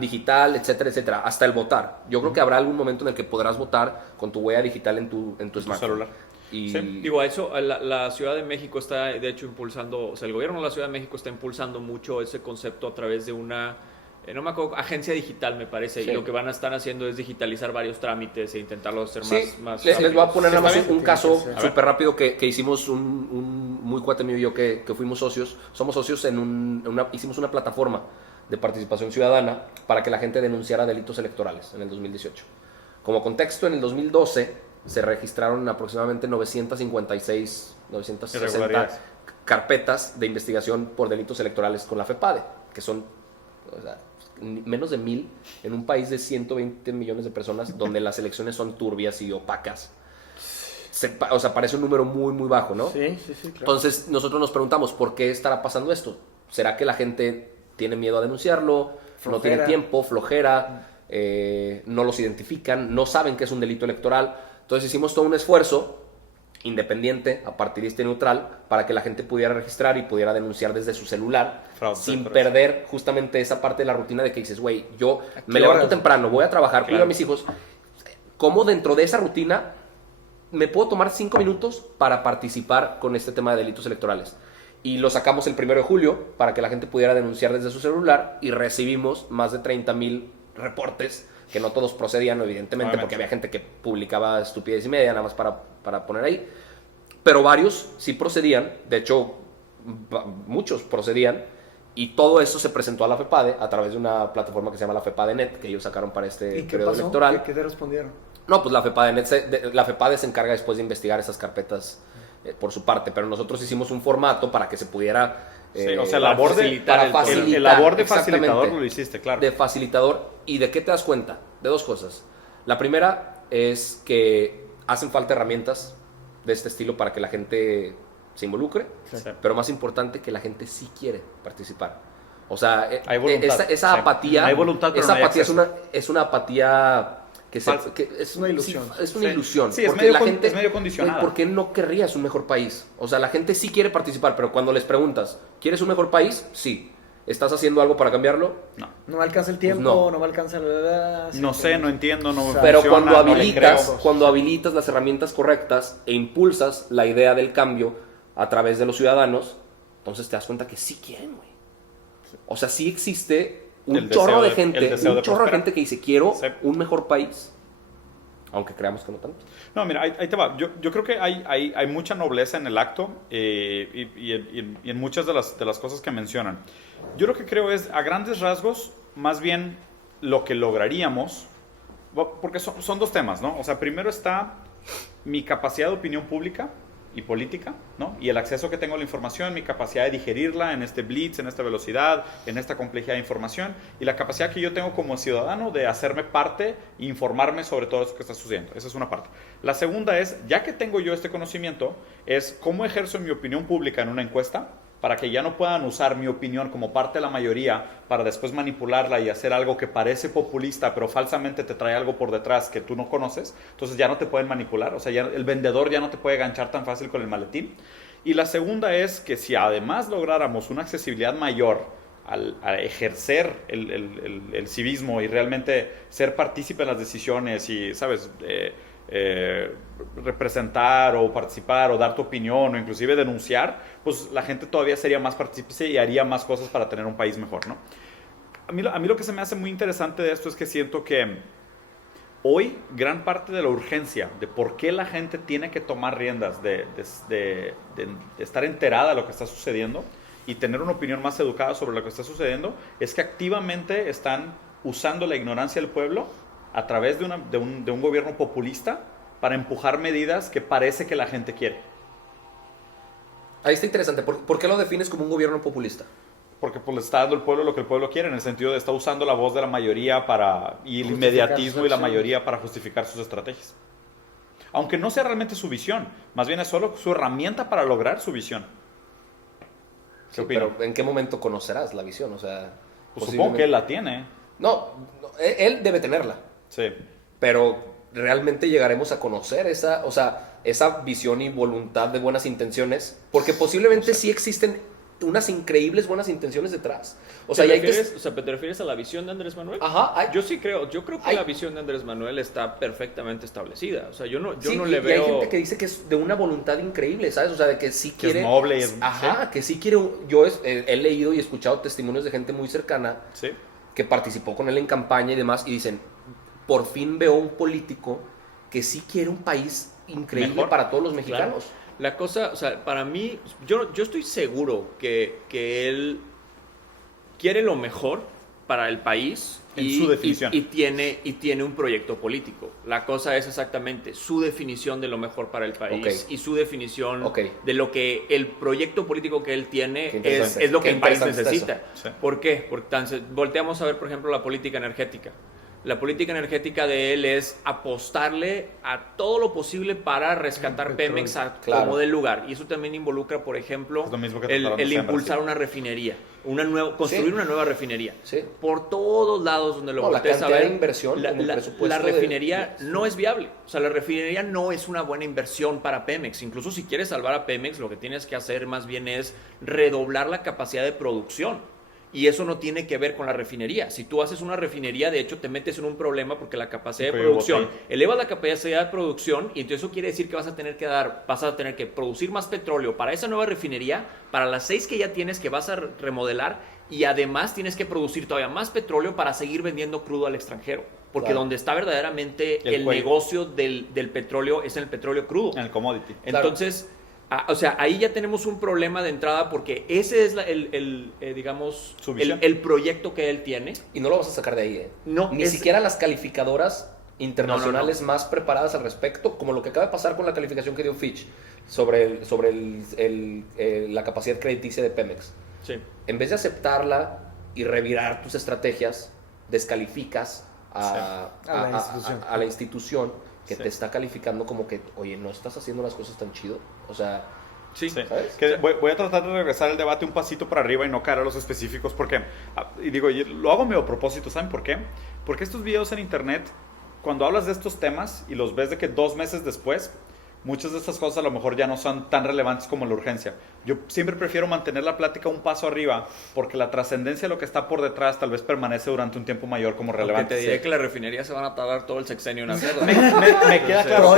digital, etcétera, etcétera, hasta el votar. Yo creo que habrá algún momento en el que podrás votar con tu huella digital en tu smartphone. Celular. Y digo, eso, la Ciudad de México está, de hecho, impulsando, o sea, el gobierno de la Ciudad de México está impulsando mucho ese concepto a través de una, no me acuerdo, agencia digital, me parece, y lo que van a estar haciendo es digitalizar varios trámites e intentarlo hacer más les voy a poner nada más un caso súper rápido que hicimos un muy cuate mío y yo que fuimos socios. Somos socios hicimos una plataforma de participación ciudadana para que la gente denunciara delitos electorales en el 2018. Como contexto, en el 2012 se registraron aproximadamente 960 carpetas de investigación por delitos electorales con la FEPADE, que son, o sea, menos de 1000 en un país de 120 millones de personas donde las elecciones son turbias y opacas. O sea, parece un número muy, muy bajo, ¿no? Sí, claro. Entonces, nosotros nos preguntamos, ¿por qué estará pasando esto? ¿Será que la gente tiene miedo a denunciarlo? Flojera. No tiene tiempo, flojera, no los identifican, no saben que es un delito electoral? Entonces, hicimos todo un esfuerzo independiente, apartidista y neutral, para que la gente pudiera registrar y pudiera denunciar desde su celular, sin perder justamente esa parte de la rutina de que dices, güey, yo me levanto temprano, voy a trabajar, cuido a mis hijos. ¿Cómo dentro de esa rutina me puedo tomar 5 minutos para participar con este tema de delitos electorales? Y lo sacamos el 1 de julio para que la gente pudiera denunciar desde su celular y recibimos más de 30,000 reportes, que no todos procedían, evidentemente, porque había gente que publicaba estupidez y media, nada más para poner ahí. Pero varios sí procedían, de hecho, muchos procedían, y todo eso se presentó a la FEPADE a través de una plataforma que se llama la FEPADE.net, que ellos sacaron para este periodo electoral. ¿Qué te respondieron? No, pues la FEPADE se encarga después de investigar esas carpetas por su parte, pero nosotros hicimos un formato para que se pudiera... o sea, la labor de facilitador lo hiciste, claro. De facilitador. ¿Y de qué te das cuenta? De dos cosas. La primera es que hacen falta herramientas de este estilo para que la gente se involucre, pero más importante, que la gente sí quiere participar. O sea, esa apatía, hay voluntad, pero esa no hay apatía es una apatía que es una ilusión. Es una ilusión. Sí, porque la gente, es medio condicionada. ¿por qué no querrías un mejor país? O sea, la gente sí quiere participar, pero cuando les preguntas, ¿quieres un mejor país? Sí. ¿Estás haciendo algo para cambiarlo? No me alcanza el tiempo, Pues no me alcanza no sé, no entiendo, no me Pero funciona, cuando habilitas las herramientas correctas e impulsas la idea del cambio a través de los ciudadanos, entonces te das cuenta que sí quieren, güey. O sea, sí existe un chorro de gente que dice, quiero un mejor país, aunque creamos que no tanto. No, mira, ahí te va. Yo creo que hay mucha nobleza en el acto y en muchas de las cosas que mencionan. Yo lo que creo es, a grandes rasgos, más bien lo que lograríamos, porque son dos temas, ¿no? O sea, primero está mi capacidad de opinión pública y política, ¿no? Y el acceso que tengo a la información, mi capacidad de digerirla en este blitz, en esta velocidad, en esta complejidad de información, y la capacidad que yo tengo como ciudadano de hacerme parte e informarme sobre todo eso que está sucediendo. Esa es una parte. La segunda es, ya que tengo yo este conocimiento, es cómo ejerzo mi opinión pública en una encuesta, para que ya no puedan usar mi opinión como parte de la mayoría para después manipularla y hacer algo que parece populista, pero falsamente te trae algo por detrás que tú no conoces. Entonces ya no te pueden manipular, o sea, ya el vendedor ya no te puede ganchar tan fácil con el maletín. Y la segunda es que si además lográramos una accesibilidad mayor a ejercer el civismo y realmente ser partícipe en las decisiones y, ¿sabes?, representar o participar o dar tu opinión o inclusive denunciar, pues la gente todavía sería más partícipe y haría más cosas para tener un país mejor, ¿no? A mí lo que se me hace muy interesante de esto es que siento que hoy gran parte de la urgencia de por qué la gente tiene que tomar riendas, de estar enterada de lo que está sucediendo y tener una opinión más educada sobre lo que está sucediendo, es que activamente están usando la ignorancia del pueblo a través de un gobierno populista para empujar medidas que parece que la gente quiere. Ahí está interesante. ¿Por qué lo defines como un gobierno populista? Porque pues le está dando al pueblo lo que el pueblo quiere, en el sentido de está usando la voz de la mayoría y el inmediatismo y la mayoría para justificar sus estrategias. Aunque no sea realmente su visión, más bien es solo su herramienta para lograr su visión. Sí, pero ¿en qué momento conocerás la visión? O sea, pues supongo que él la tiene. No, él debe tenerla. Sí. Pero realmente llegaremos a conocer esa visión y voluntad de buenas intenciones, porque posiblemente sí existen unas increíbles buenas intenciones detrás. ¿Te refieres a la visión de Andrés Manuel? Ajá. Yo creo que la visión de Andrés Manuel está perfectamente establecida. O sea, yo no le veo... Y hay gente que dice que es de una voluntad increíble, ¿sabes? O sea, de que sí quiere... Que es noble. Que sí quiere... Yo he leído y escuchado testimonios de gente muy cercana que participó con él en campaña y demás, y dicen, por fin veo un político que sí quiere un país increíble mejor para todos los mexicanos. Claro. La cosa, o sea, para mí, yo estoy seguro que él quiere lo mejor para el país en su definición. Y tiene un proyecto político. La cosa es exactamente su definición de lo mejor para el país y su definición de lo que el proyecto político que él tiene es lo que el país necesita. Sí. ¿Por qué? Porque volteamos a ver, por ejemplo, la política energética. La política energética de él es apostarle a todo lo posible para rescatar Pemex como del lugar. Y eso también involucra, por ejemplo, el impulsar una refinería, construir una nueva refinería. Sí. Por todos lados donde lo voltees a ver, inversión, la refinería no es viable. O sea, la refinería no es una buena inversión para Pemex. Incluso si quieres salvar a Pemex, lo que tienes que hacer más bien es redoblar la capacidad de producción. Y eso no tiene que ver con la refinería. Si tú haces una refinería, de hecho, te metes en un problema porque la capacidad de producción eleva la capacidad de producción y entonces eso quiere decir que vas a tener que producir más petróleo para esa nueva refinería, para las 6 que ya tienes que vas a remodelar, y además tienes que producir todavía más petróleo para seguir vendiendo crudo al extranjero. Porque donde está verdaderamente el negocio del petróleo es en el petróleo crudo. En el commodity. Entonces... O sea, ahí ya tenemos un problema de entrada porque ese es el proyecto que él tiene. Y no lo vas a sacar de ahí, ¿eh? No. Ni siquiera las calificadoras internacionales más preparadas al respecto, como lo que acaba de pasar con la calificación que dio Fitch sobre la capacidad crediticia de Pemex. Sí. En vez de aceptarla y revirar tus estrategias, descalificas a la institución que te está calificando como que, oye, no estás haciendo las cosas tan chido. O sea, ¿sabes? Voy a tratar de regresar el debate un pasito para arriba y no caer a los específicos porque, y digo, lo hago medio a propósito, ¿saben por qué? Porque estos videos en internet, cuando hablas de estos temas y los ves de que 2 meses después, muchas de estas cosas a lo mejor ya no son tan relevantes como la urgencia. Yo siempre prefiero mantener la plática un paso arriba porque la trascendencia de lo que está por detrás tal vez permanece durante un tiempo mayor como relevante. Te diré que las refinerías se van a tardar todo el sexenio en hacerlo. Me queda claro,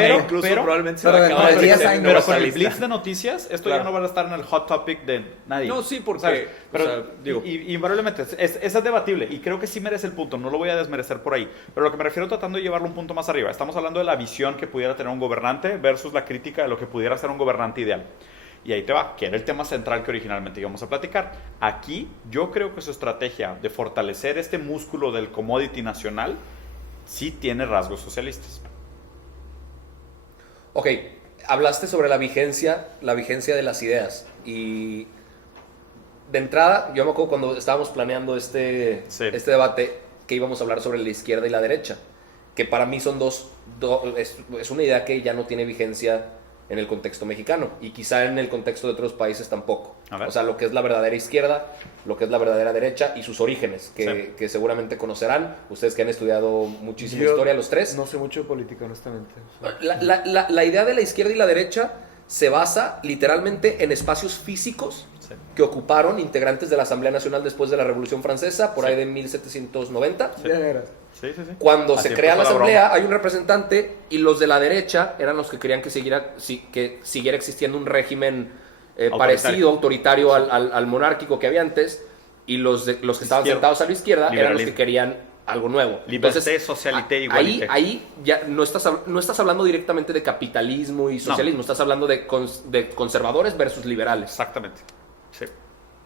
pero probablemente se va a acabar el sexenio. Pero con el blitz de noticias, esto ya no va a estar en el hot topic de nadie. No, sí, porque... invariablemente, es debatible y creo que sí merece el punto, no lo voy a desmerecer por ahí. Pero lo que me refiero tratando de llevarlo un punto más arriba. Estamos hablando de la visión que pudiera tener un gobernante versus la crítica de lo que pudiera ser un gobernante ideal. Y ahí te va, que era el tema central que originalmente íbamos a platicar. Aquí yo creo que su estrategia de fortalecer este músculo del commodity nacional sí tiene rasgos socialistas. Ok, hablaste sobre la vigencia de las ideas. Y de entrada, yo me acuerdo cuando estábamos planeando este debate, que íbamos a hablar sobre la izquierda y la derecha. Que para mí son es una idea que ya no tiene vigencia en el contexto mexicano y quizá en el contexto de otros países tampoco. O sea, lo que es la verdadera izquierda, lo que es la verdadera derecha y sus orígenes, que seguramente conocerán, ustedes que han estudiado muchísima historia los tres. No sé mucho de política, honestamente. O sea. La idea de la izquierda y la derecha se basa literalmente en espacios físicos que ocuparon integrantes de la Asamblea Nacional después de la Revolución Francesa, por ahí de 1790. Sí. Cuando se crea la Asamblea, hay un representante y los de la derecha eran los que querían que siguiera existiendo un régimen parecido, autoritario al monárquico que había antes, y los que estaban sentados a la izquierda eran los que querían algo nuevo. Liberté, socialité, igualité. Ahí ya no estás hablando directamente de capitalismo y socialismo, estás hablando de conservadores versus liberales. Exactamente. Sí.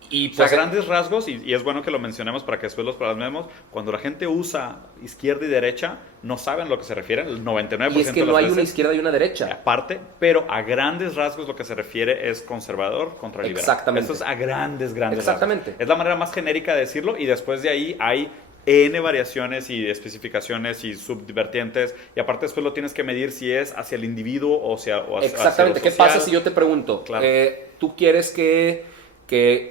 Y O sea, pues, grandes rasgos, y es bueno que lo mencionemos para que después los plasmemos, cuando la gente usa izquierda y derecha, no saben a lo que se refiere, el 99% y es que de las no hay veces, una izquierda y una derecha. aparte, pero a grandes rasgos lo que se refiere es conservador contra liberal. Exactamente. Eso es a grandes Exactamente. rasgos. Es la manera más genérica de decirlo, y después de ahí hay N variaciones y especificaciones y subvertientes, y aparte después lo tienes que medir si es hacia el individuo o hacia Exactamente. hacia ¿Qué lo pasa social. si yo te pregunto, Claro. tú quieres que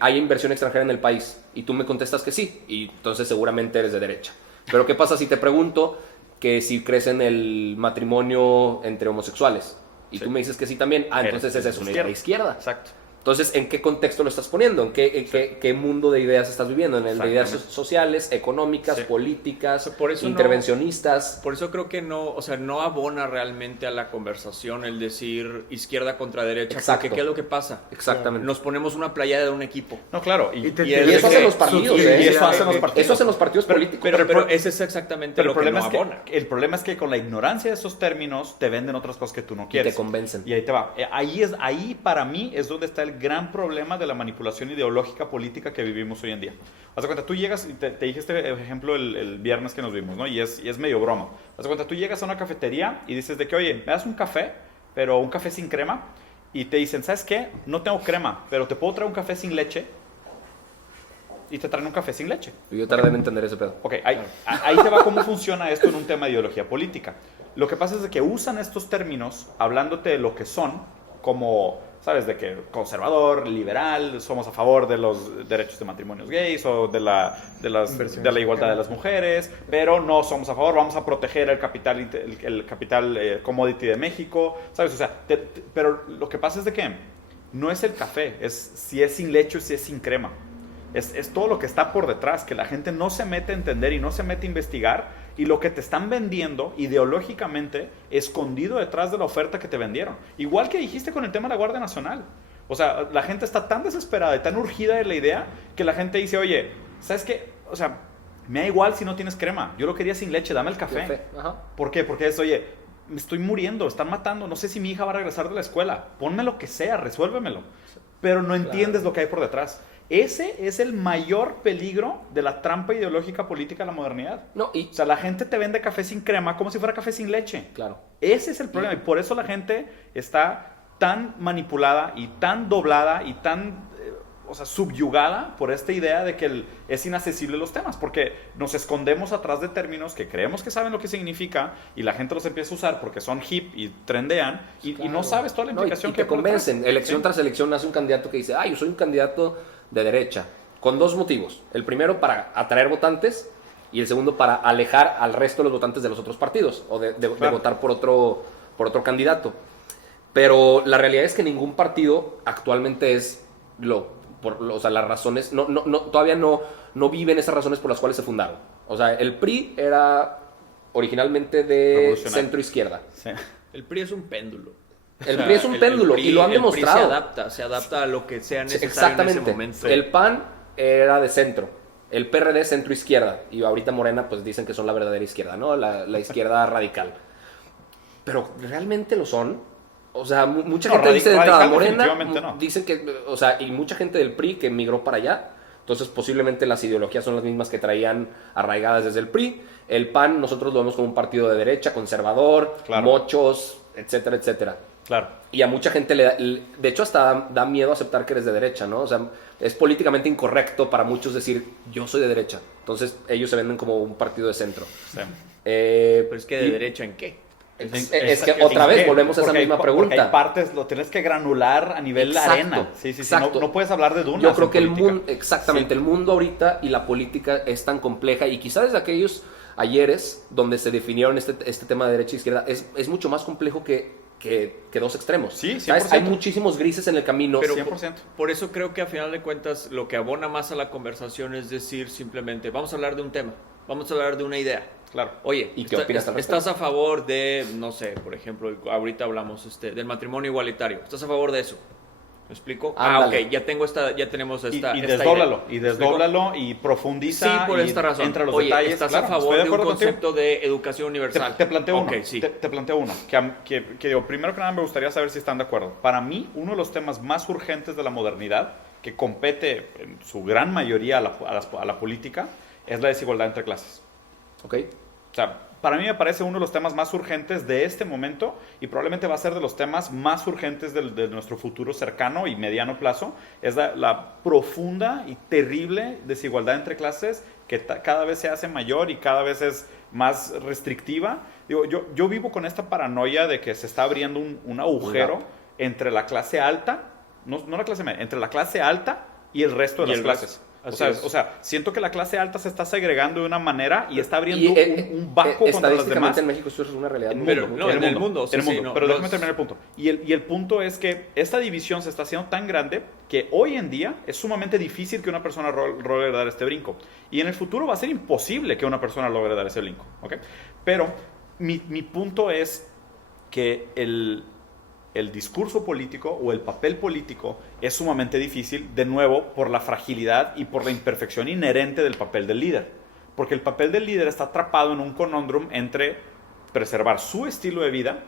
haya inversión extranjera en el país? Y tú me contestas que sí, y entonces seguramente eres de derecha. Pero ¿qué pasa si te pregunto que si crees en el matrimonio entre homosexuales? Y tú me dices que sí también. Entonces esa es una idea de izquierda. Exacto. Entonces, ¿en qué contexto lo estás poniendo? ¿En qué mundo de ideas estás viviendo? ¿En el de ideas sociales, económicas, políticas, Por eso intervencionistas? Por eso creo que no abona realmente a la conversación el decir izquierda contra derecha. Exacto. Porque ¿qué es lo que pasa? Exactamente. Nos ponemos una playera de un equipo. No, claro. Y Y eso hacen los partidos, y eso hacen los partidos. Eso hacen los partidos políticos. Pero ese es exactamente Pero lo que no abona. el problema es que con la ignorancia de esos términos te venden otras cosas que tú no quieres. te convencen. Y ahí te va. Ahí para mí es donde está el gran problema de la manipulación ideológica política que vivimos hoy en día. Haz de cuenta, tú llegas, y te dije este ejemplo el viernes que nos vimos, ¿no? Y es medio broma. Haz de cuenta, tú llegas a una cafetería y dices de que, oye, me das un café, pero un café sin crema. Y te dicen, ¿sabes qué? No tengo crema, pero te puedo traer un café sin leche. Y te traen un café sin leche. Yo tardé en entender ese pedo. Ok, ahí te va cómo funciona esto en un tema de ideología política. Lo que pasa es de que usan estos términos hablándote de lo que son, como, ¿sabes? De que conservador, liberal, somos a favor de los derechos de matrimonios gays o de la igualdad de las mujeres, pero no somos a favor, vamos a proteger el capital commodity de México, ¿sabes? O sea, pero lo que pasa es de que no es el café, es si es sin leche o si es sin crema. Es todo lo que está por detrás, que la gente no se mete a entender y no se mete a investigar, y lo que te están vendiendo ideológicamente escondido detrás de la oferta que te vendieron. Igual que dijiste con el tema de la Guardia Nacional. O sea, la gente está tan desesperada y tan urgida de la idea que la gente dice, oye, ¿sabes qué? O sea, me da igual si no tienes crema. Yo lo quería sin leche, dame el café. Ajá. ¿Por qué? Porque es, oye, me estoy muriendo, están matando, no sé si mi hija va a regresar de la escuela. Ponme lo que sea, resuélvemelo. Pero no entiendes lo que hay por detrás. Ese es el mayor peligro de la trampa ideológica política de la modernidad. No, O sea, la gente te vende café sin crema como si fuera café sin leche. Claro. Ese es el problema. Y por eso la gente está tan manipulada y tan doblada y tan subyugada por esta idea de que es inaccesible los temas. Porque nos escondemos atrás de términos que creemos que saben lo que significa y la gente los empieza a usar porque son hip y trendean y no sabes toda la implicación y que te convencen. Elección tras elección nace un candidato que dice, yo soy un candidato de derecha, con dos motivos. El primero, para atraer votantes, y el segundo, para alejar al resto de los votantes de los otros partidos o de votar por otro candidato. Pero la realidad es que ningún partido actualmente es las razones, todavía no viven esas razones por las cuales se fundaron. O sea, el PRI era originalmente de centro izquierda. Sí. El PRI es un péndulo. El PRI es un péndulo y lo han demostrado. El PRI se adapta a lo que sea necesario Exactamente. en ese momento. El PAN era de centro, el PRD centro izquierda, y ahorita Morena pues dicen que son la verdadera izquierda, ¿no? La izquierda radical. Pero ¿realmente lo son? O sea, mucha gente dice de entrada Morena, no. dicen que, o sea, y mucha gente del PRI que migró para allá. Entonces posiblemente las ideologías son las mismas que traían arraigadas desde el PRI. El PAN nosotros lo vemos como un partido de derecha, conservador, mochos, etcétera, etcétera. Claro. Y a mucha gente de hecho hasta da miedo aceptar que eres de derecha, ¿no? O sea, es políticamente incorrecto para muchos decir yo soy de derecha. Entonces ellos se venden como un partido de centro. Sí. Pero es que de derecha ¿en qué? Es que otra vez volvemos a esa misma pregunta. Porque hay partes, lo tienes que granular a nivel arena. Sí. No puedes hablar de dunas. Yo creo que el mundo, exactamente, el mundo ahorita y la política es tan compleja, y quizás desde aquellos ayeres donde se definieron este tema de derecha e izquierda, es mucho más complejo que dos extremos. Sí, 100%. ¿Sabes? Hay muchísimos grises en el camino. Pero 100%. Por eso creo que a final de cuentas lo que abona más a la conversación es decir simplemente vamos a hablar de un tema, vamos a hablar de una idea. Claro. Oye, ¿y qué opinas al respecto? ¿Estás a favor de, no sé, por ejemplo, ahorita hablamos del matrimonio igualitario? ¿Estás a favor de eso? ¿Me explico? Ándale. Ok, ya tenemos esta Y esta desdóblalo, idea. y ¿Me desdóblalo y profundiza. Sí, por esta razón. Entra a los Oye, detalles. ¿estás Claro, a favor estoy de un acuerdo contigo. concepto de educación universal? Te planteo uno. Ok, sí. Te planteo uno. Que digo, primero que nada me gustaría saber si están de acuerdo. Para mí, uno de los temas más urgentes de la modernidad, que compete en su gran mayoría a la política, es la desigualdad entre clases. ¿Ok? O sea, para mí me parece uno de los temas más urgentes de este momento y probablemente va a ser de los temas más urgentes de nuestro futuro cercano y mediano plazo. Es la profunda y terrible desigualdad entre clases que cada vez se hace mayor y cada vez es más restrictiva. Digo, yo vivo con esta paranoia de que se está abriendo un agujero entre la clase alta, no la clase media, entre la clase alta y el resto de las clases. O sea, siento que la clase alta se está segregando de una manera y está abriendo un vacuo contra las demás. En México esto es una realidad. En el mundo. Pero déjame terminar el punto. Y el punto es que esta división se está haciendo tan grande que hoy en día es sumamente difícil que una persona logre dar este brinco. Y en el futuro va a ser imposible que una persona logre dar ese brinco. ¿Okay? Pero mi punto es que el discurso político o el papel político es sumamente difícil, de nuevo, por la fragilidad y por la imperfección inherente del papel del líder. Porque el papel del líder está atrapado en un conundrum entre preservar su estilo de vida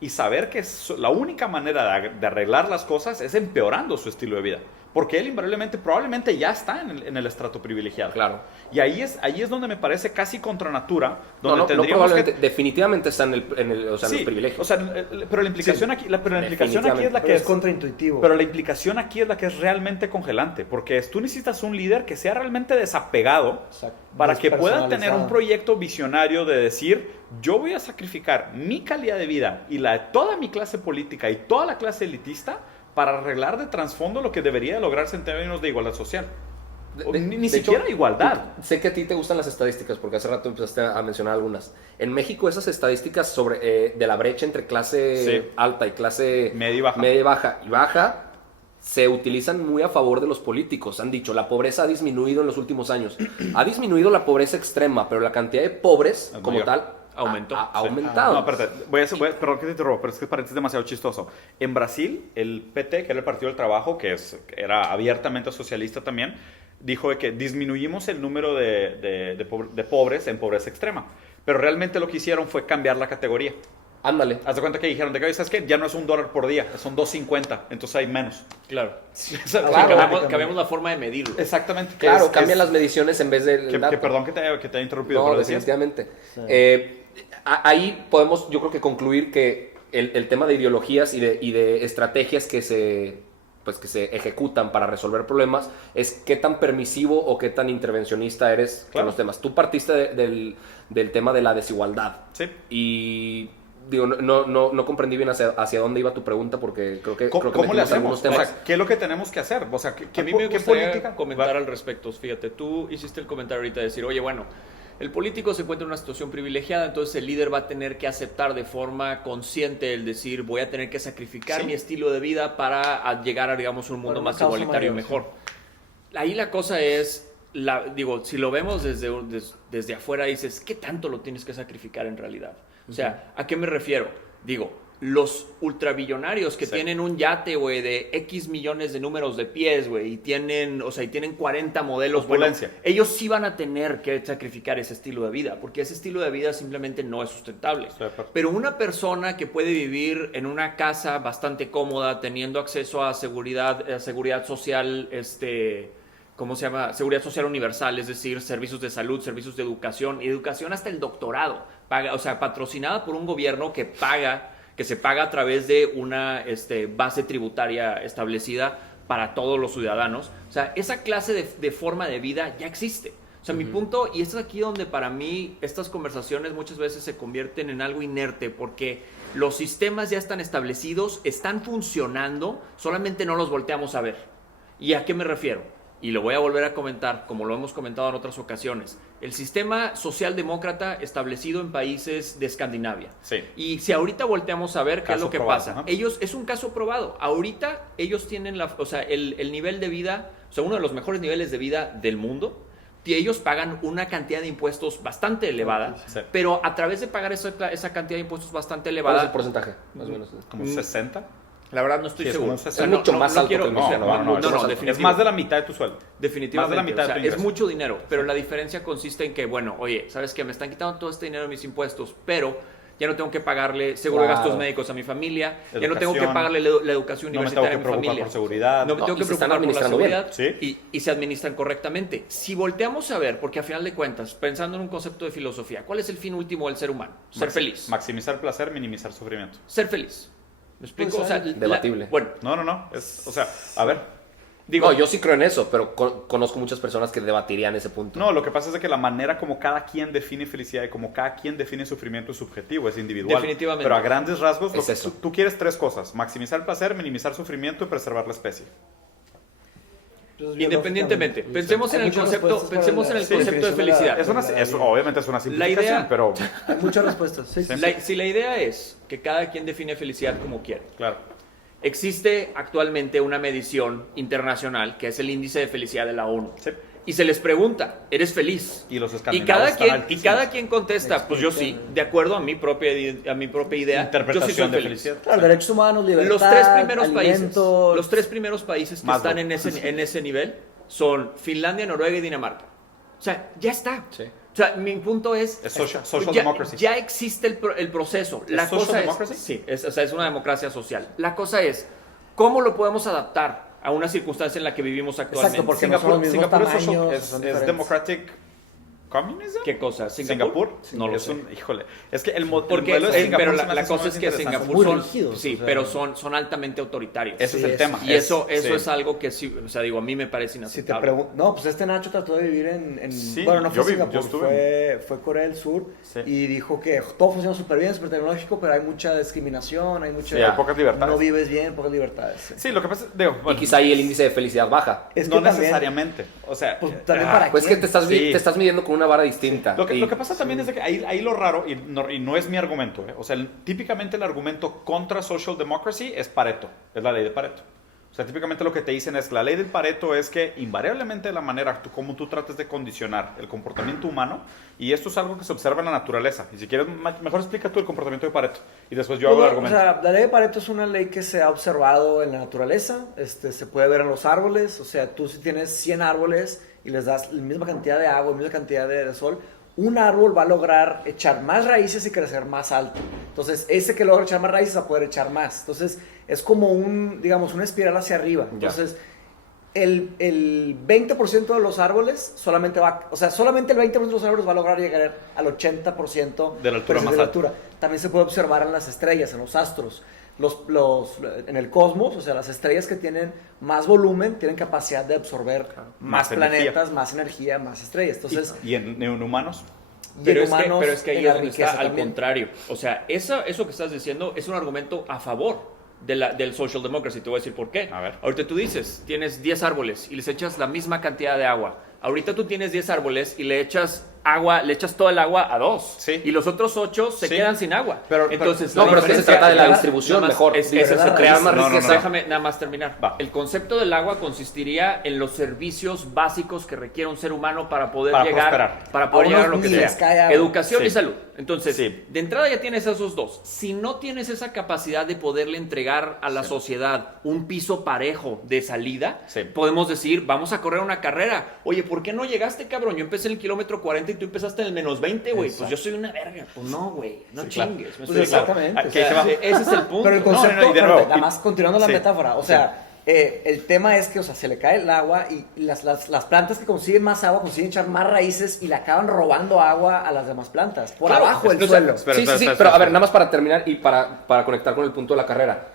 y saber que la única manera de arreglar las cosas es empeorando su estilo de vida. Porque él invariablemente, probablemente ya está en el estrato privilegiado. Claro. Y ahí es donde me parece casi contra natura. Donde No tendríamos probablemente, definitivamente está en los privilegios. O sea, pero la implicación aquí, es la que es contraintuitivo. Pero la implicación aquí es la que es realmente congelante, porque tú necesitas un líder que sea realmente desapegado para que pueda tener un proyecto visionario de decir, yo voy a sacrificar mi calidad de vida y la de toda mi clase política y toda la clase elitista para arreglar de trasfondo lo que debería lograrse en términos de igualdad social. Ni siquiera hecho, igualdad. Sé que a ti te gustan las estadísticas, porque hace rato empezaste a mencionar algunas. En México esas estadísticas sobre de la brecha entre clase alta y clase media y baja se utilizan muy a favor de los políticos. Han dicho, la pobreza ha disminuido en los últimos años. Ha disminuido la pobreza extrema, pero la cantidad de pobres como tal aumentó. Ha aumentado. No, espérate, perdón que te interrumpa, pero es que parece demasiado chistoso. En Brasil, el PT, que era el Partido del Trabajo, que era abiertamente socialista también, dijo de que disminuimos el número de pobres en pobreza extrema. Pero realmente lo que hicieron fue cambiar la categoría. Ándale. Haz de cuenta que dijeron, ¿sabes qué? Ya no es $1 por día, son $2.50, entonces hay menos. Claro. Cambiamos la forma de medirlo. Exactamente. Claro, cambian las mediciones en vez de... Perdón que te haya interrumpido. No, pero definitivamente. Sí. Ahí podemos, yo creo que concluir que el tema de ideologías y de estrategias que se ejecutan para resolver problemas es qué tan permisivo o qué tan intervencionista eres con los temas. Tú partiste del tema de la desigualdad. Sí. Y digo, no comprendí bien hacia dónde iba tu pregunta, porque creo que ¿Cómo le hacemos? Temas. O sea, ¿qué es lo que tenemos que hacer? O sea, a mí me gustaría comentar al respecto. Fíjate, tú hiciste el comentario ahorita de decir, oye, bueno, el político se encuentra en una situación privilegiada, entonces el líder va a tener que aceptar de forma consciente el decir, voy a tener que sacrificar mi estilo de vida para llegar a, digamos, un mundo más igualitario y mejor. Ahí la cosa es, si lo vemos desde afuera, dices, ¿qué tanto lo tienes que sacrificar en realidad? O sea, ¿a qué me refiero? Digo, los ultrabillonarios que tienen un yate, güey, de X millones de números de pies, güey, y tienen 40 modelos, bueno, ellos sí van a tener que sacrificar ese estilo de vida, porque ese estilo de vida simplemente no es sustentable. Pero una persona que puede vivir en una casa bastante cómoda, teniendo acceso a seguridad social, ¿cómo se llama? Seguridad social universal, es decir, servicios de salud, servicios de educación, y educación hasta el doctorado, patrocinada por un gobierno que se paga a través de una base tributaria establecida para todos los ciudadanos. O sea, esa clase de forma de vida ya existe. O sea, mi punto, y esto es aquí donde para mí estas conversaciones muchas veces se convierten en algo inerte, porque los sistemas ya están establecidos, están funcionando, solamente no los volteamos a ver. ¿Y a qué me refiero? Y lo voy a volver a comentar, como lo hemos comentado en otras ocasiones. El sistema socialdemócrata establecido en países de Escandinavia. Sí. Y si ahorita volteamos a ver qué es lo que pasa. Ajá. Es un caso probado. Ahorita ellos tienen el nivel de vida, o sea, uno de los mejores niveles de vida del mundo. Y ellos pagan una cantidad de impuestos bastante elevada, pero a través de pagar esa cantidad de impuestos bastante elevada... ¿Cuál es el porcentaje? Más o menos. ¿Como 60? La verdad no estoy Sí, es seguro. como un O sea, es mucho más alto quiero- que el No, mexicano. no, no, no, es definitivo. más de la mitad de tu sueldo. Definitivamente. Más de la mitad o sea, de tu es ingreso. mucho dinero, pero la diferencia consiste en que, bueno, oye, ¿sabes qué? Me están quitando todo este dinero de mis impuestos, pero ya no tengo que pagarle seguro de Claro. gastos médicos a mi familia, ya no tengo que Educación. pagarle la educación No me universitaria tengo que a mi preocupar familia. por seguridad. No me No, tengo y que se están preocupar por la administrando bien. seguridad y se administran correctamente. Si volteamos a ver, porque a final de cuentas, pensando en un concepto de filosofía, ¿cuál es el fin último del ser humano? Ser feliz. Maximizar placer, minimizar sufrimiento. Ser feliz. ¿Me explico? Pues, O sea, debatible. bueno, No. O sea, a ver. digo, No, yo sí creo en eso, pero conozco muchas personas que debatirían ese punto. No, lo que pasa es de que la manera como cada quien define felicidad y como cada quien define sufrimiento es subjetivo, es individual. Definitivamente. Pero a grandes rasgos, Es eso. tú quieres tres cosas: maximizar placer, minimizar sufrimiento y preservar la especie. independientemente, pensemos en Hay el muchas concepto, respuestas para pensemos la en el concepto de definición de la- felicidad. Obviamente es una simplificación, idea- pero Hay muchas respuestas. Sí, sí. Si la idea es que cada quien define felicidad como quiere. claro. Existe actualmente una medición internacional que es el índice de felicidad de la ONU. Sí. Y se les pregunta, ¿eres feliz? Y los y escandinavos cada están quien altísimos. cada quien contesta, pues yo sí, de acuerdo a mi propia idea, Interpretación yo sí soy de feliz. felicidad. Claro, derechos humanos, libertad, Los tres primeros países que están en ese nivel son Finlandia, Noruega y Dinamarca. O sea, ya está. Sí. O sea, mi punto es, Es social ya, democracy. ya existe el proceso. La ¿Es social cosa democracy? es, sí, o sea, es una democracia social. La cosa es, ¿cómo lo podemos adaptar a una circunstancia en la que vivimos actualmente? Exacto, porque no son los mismos Singapur es tamaños, social- son es diferentes. democratic communism. ¿Qué cosa? ¿Singapur? No lo es sé. híjole, es que el Porque, modelo de Singapur pero se la me hace cosa es sumamente que interesante. Singapur Muy son, rígidos, sí, o sea. pero son altamente autoritarios. Ese es Sí, el tema. Y eso sí. es algo que sí, o sea, digo, a mí me parece Si te inaceptable. pregunto, no, pues este Nacho trató de vivir en Sí, bueno, no fue yo Singapur, estuve. fue Corea del Sur Sí. y dijo que todo funciona súper bien, súper tecnológico, pero hay mucha discriminación, hay mucha... Sí, hay pocas libertades. No vives bien, pocas libertades. Sí. Sí, lo que pasa es, digo, Y bueno, quizá ahí el índice de felicidad baja. Es que no también, necesariamente. O sea, Pues también para Pues quién. que te Sí. estás midiendo con una vara distinta. Lo que Y- pasa también es de que ahí lo raro, y no es mi argumento, o sea, típicamente el argumento contra social democracy es Pareto, es la ley de Pareto. O sea, típicamente lo que te dicen es, la ley del Pareto es que invariablemente la manera como tú trates de condicionar el comportamiento humano, y esto es algo que se observa en la naturaleza, y si quieres, mejor explica tú el comportamiento de Pareto, y después yo hago el Pues, argumento. O sea, la ley de Pareto es una ley que se ha observado en la naturaleza, se puede ver en los árboles, o sea, tú si tienes 100 árboles y les das la misma cantidad de agua, la misma cantidad de sol, un árbol va a lograr echar más raíces y crecer más alto. Entonces, ese que logra echar más raíces va a poder echar más. Entonces, es como digamos, una espiral hacia arriba. Entonces, el 20% de los árboles solamente solamente el 20% de los árboles va a lograr llegar al 80% De la altura más alta. También se puede observar en las estrellas, en los astros. En el cosmos, o sea, las estrellas que tienen más volumen tienen capacidad de absorber más energía. planetas, más energía, más estrellas. Entonces, ¿Y en humanos? Pero en humanos, es que ahí en es la donde riqueza está al también. contrario. O sea, eso que estás diciendo es un argumento a favor del social democracy. Te voy a decir por qué. A ver. Ahorita tú dices, tienes 10 árboles y les echas la misma cantidad de agua. Ahorita tú tienes 10 árboles y le echas todo el agua a 2. Sí. Y los otros 8 se Sí. quedan sin agua. Entonces, No, la pero es que se diferencia- trata de la nada más- distribución nada más mejor. es ese Liberar crear raíces. más No, riqueza. Déjame nada más terminar. Va. El concepto del agua consistiría en los servicios básicos que requiere un ser humano para poder Para llegar, prosperar. para poder A llegar a unos lo que miles sea. cae agua. Educación Sí. y salud. Entonces, Sí. de entrada ya tienes esos dos. Si no tienes esa capacidad de poderle entregar a la sociedad un piso parejo de salida, Sí. podemos decir, vamos a correr una carrera. Oye, ¿por qué no llegaste, cabrón? Yo empecé en el kilómetro 40 y tú empezaste en el menos 20, güey. Pues yo soy una verga. Pues no, güey. No Sí, claro. chingues. ¿Me Pues explico? exactamente. Aquí o sea, te va. Ese es el punto. Pero el No, concepto, y de nuevo, nada más continuando la sí, metáfora, o sea, el tema es que, o sea, se le cae el agua y las plantas que consiguen más agua consiguen echar más raíces y le acaban robando agua a las demás plantas, por Claro, abajo del o sea, suelo. espera, sí, espera, sí, espera, pero a ver, espera. nada más para terminar y para conectar con el punto de la carrera.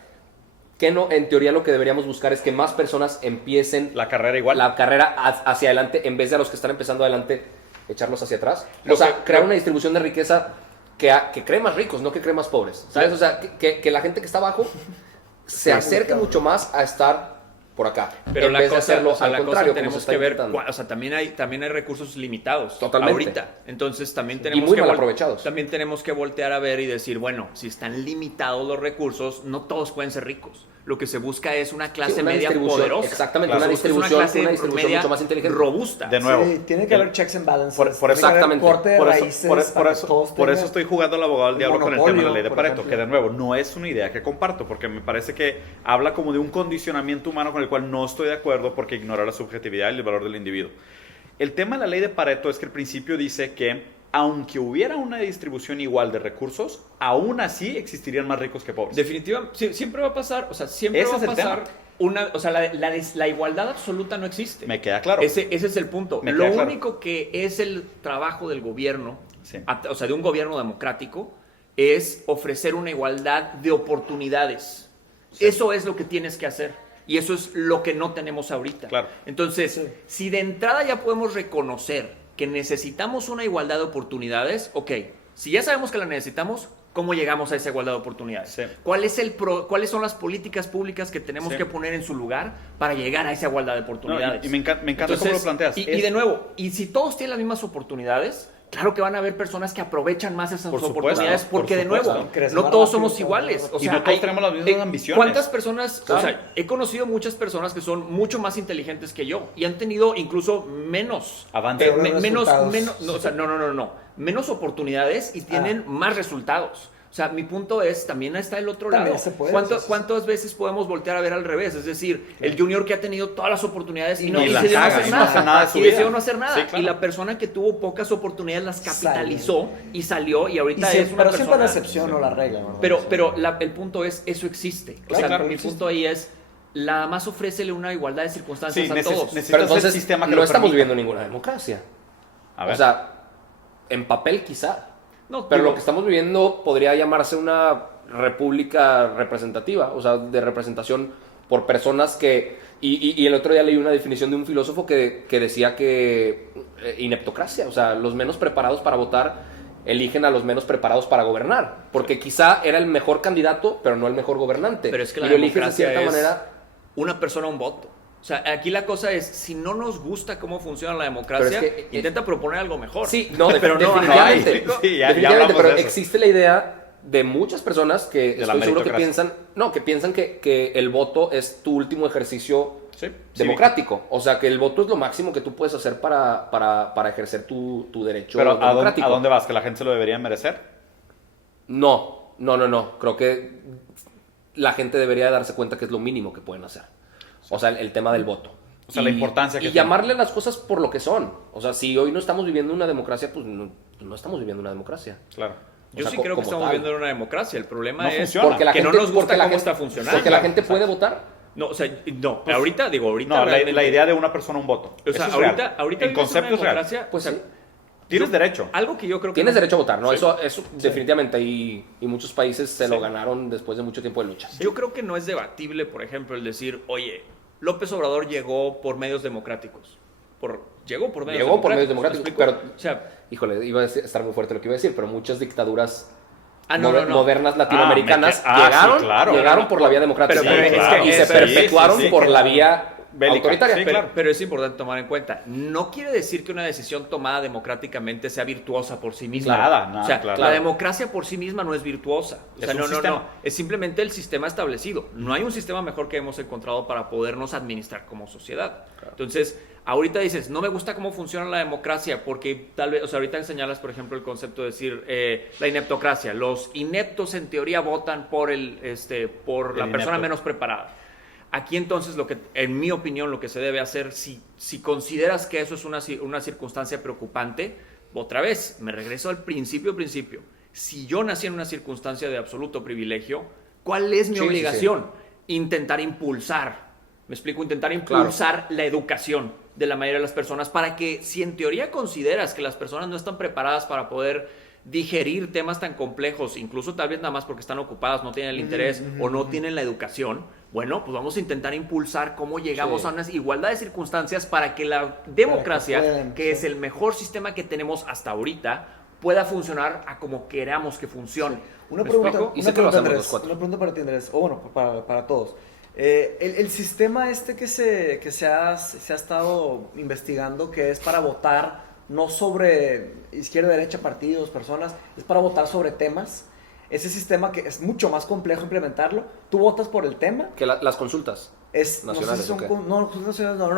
Que no, en teoría lo que deberíamos buscar es que más personas empiecen La carrera igual. la carrera hacia adelante en vez de a los que están empezando adelante echarlos hacia atrás. Lo O sea, que- crear lo- una distribución de riqueza que cree más ricos, no que cree más pobres. ¿Sabes? O sea, que la gente que está abajo se acerque mucho más a estar por acá. Pero en la vez de cosa, hacerlo o sea, al la cosa contrario, como se tenemos está que ver, intentando. o sea, también hay recursos limitados. Totalmente. Ahorita. Entonces también tenemos muy que mal aprovechados. También tenemos que voltear a ver y decir, bueno, si están limitados los recursos, no todos pueden ser ricos. lo que se busca es una clase Sí, una media distribución, poderosa. exactamente, Claro. una distribución media mucho más inteligente. robusta. De nuevo. Sí, tiene que haber checks and balances. Por tiene que haber exactamente. corte de Por raíces eso, para que todos por eso tengan estoy jugando al abogado del un diablo con el tema de la ley de monopolio, por Pareto, ejemplo. que de nuevo no es una idea que comparto, porque me parece que habla como de un condicionamiento humano con el cual no estoy de acuerdo porque ignora la subjetividad y el valor del individuo. El tema de la ley de Pareto es que el principio dice que aunque hubiera una distribución igual de recursos, aún así existirían más ricos que pobres. Definitivamente, siempre va a pasar, o sea, siempre Ese va es a el pasar tema. o sea, la igualdad absoluta no existe. Me queda claro. Ese es el punto. Me Lo queda claro. único que es el trabajo del gobierno, Sí. o sea, de un gobierno democrático, es ofrecer una igualdad de oportunidades. Sí. Eso es lo que tienes que hacer. Y eso es lo que no tenemos ahorita. Claro. Entonces, Sí. si de entrada ya podemos reconocer que necesitamos una igualdad de oportunidades, ok, si ya sabemos que la necesitamos, ¿cómo llegamos a esa igualdad de oportunidades? Sí. ¿Cuáles son las políticas públicas que tenemos Sí. que poner en su lugar para llegar a esa igualdad de oportunidades? No, y me encanta Entonces, cómo lo planteas. Y de nuevo, y si todos tienen las mismas oportunidades, claro que van a haber personas que aprovechan más esas Por supuesto, oportunidades, por porque de supuesto. nuevo, Crece no más todos rápido, somos todo iguales. más O Y sea, no todos tenemos las mismas ambiciones. ¿Cuántas personas? Claro. O sea, he conocido muchas personas que son mucho más inteligentes que yo y han tenido incluso menos Avance. Peores resultados. menos oportunidades y tienen más resultados. O sea, mi punto es, también está el otro También lado. se puede, ¿Cuántas veces podemos voltear a ver al revés? Es decir, el junior que ha tenido todas las oportunidades y Y la decidió no caga, hacer y no hace nada de su y vida. decidió no hacer nada. Sí, claro. Y la persona que tuvo pocas oportunidades las capitalizó y salió y Y ahorita siempre, es una pero persona... siempre la excepción o la regla, ¿verdad? Pero el punto es, eso existe. O sea, Claro, mi existe. punto ahí es, nada más ofrécele una igualdad de circunstancias Sí, a todos. necesitas Pero el entonces sistema que no lo estamos permita. viviendo ninguna democracia. A ver. O sea, en papel quizá. No, Pero digo, lo que estamos viviendo podría llamarse una república representativa, o sea, de representación por personas que... Y el otro día leí una definición de un filósofo que decía que ineptocracia, o sea, los menos preparados para votar eligen a los menos preparados para gobernar, porque quizá era el mejor candidato, pero no el mejor gobernante. Pero es que y la lo eliges de democracia cierta es manera. una persona, un voto. O sea, aquí la cosa es, si no nos gusta cómo funciona la democracia, Pero es que, intenta proponer algo mejor. Sí, no, pero no, definitivamente. ajá, sí, ya definitivamente, hablamos pero de eso. existe la idea de muchas personas que De la estoy seguro que meritocracia. piensan que el voto es tu último ejercicio Sí, democrático. O sea, que el voto es lo máximo que tú puedes hacer para ejercer tu derecho Pero democrático. ¿a dónde vas? ¿Que la gente se lo debería merecer? No. Creo que la gente debería darse cuenta que es lo mínimo que pueden hacer. O sea, el tema del voto. O sea, la importancia que y tiene. llamarle las cosas por lo que son. O sea, si hoy no estamos viviendo una democracia, pues no estamos viviendo una democracia. Claro. Yo O sea, sí creo que como estamos tal. viviendo en una democracia. El problema No es funciona. Porque la que gente, no nos gusta porque la cómo gente- está funcionando. Porque la gente puede votar. No, o sea, no. ahorita No, realmente- la idea de una persona, un voto. O sea, Eso es real. ahorita en vives concepto una es real. democracia, Pues o sea, sí. Tienes yo- derecho. Algo que yo creo que Tienes no- derecho a votar, ¿no? Sí. Eso definitivamente. Y muchos países se lo ganaron después de mucho tiempo de luchas. Yo creo que no es debatible, por ejemplo, el decir, oye, López Obrador llegó por medios democráticos. Llegó por medios Llegó por medios democráticos. democráticos, ¿me explico? O sea, Híjole, iba a estar muy fuerte lo que iba a decir, pero muchas dictaduras no. modernas latinoamericanas Ah, llegaron, sí, claro. llegaron por la vía democrática. Pero es que y se sí, perpetuaron sí, sí, por claro. la vía Bélica. autoritaria. Sí, Pero- claro. pero es importante tomar en cuenta, no quiere decir que una decisión tomada democráticamente sea virtuosa por sí misma. Nada, o sea, claro. la democracia por sí misma no es virtuosa. O Es sea, un no, sistema. es simplemente el sistema establecido. No hay un sistema mejor que hemos encontrado para podernos administrar como sociedad. Entonces, ahorita dices, no me gusta cómo funciona la democracia porque tal vez, o sea, ahorita señalas, por ejemplo, el concepto de decir la ineptocracia. Los ineptos en teoría votan por la persona inepto. menos preparada. Aquí entonces, en mi opinión, lo que se debe hacer, si consideras que eso es una circunstancia preocupante, otra vez, me regreso al principio. Si yo nací en una circunstancia de absoluto privilegio, ¿cuál es mi Sí, sí, obligación? Intentar impulsar, me explico, intentar impulsar la educación de la mayoría de las personas para que, si en teoría consideras que las personas no están preparadas para poder digerir temas tan complejos, incluso tal vez nada más porque están ocupadas, no tienen el interés o no tienen la educación, bueno, pues vamos a intentar impulsar cómo llegamos Sí. a una igualdad de circunstancias para que la democracia, puedan, que sí. es el mejor sistema que tenemos hasta ahorita, pueda funcionar a como queramos que funcione. Una ¿Me pregunta, explico? Y una sé que lo pregunta, hacemos Andrés, los cuatro. una pregunta para ti, Andrés, o bueno, para todos. El sistema que se ha estado investigando, que es para votar no sobre izquierda, derecha, partidos, personas, es para votar sobre temas. ese sistema que es mucho más complejo implementarlo. Tú votas por el tema. Que las consultas Es, nacionales, no sé si son, no,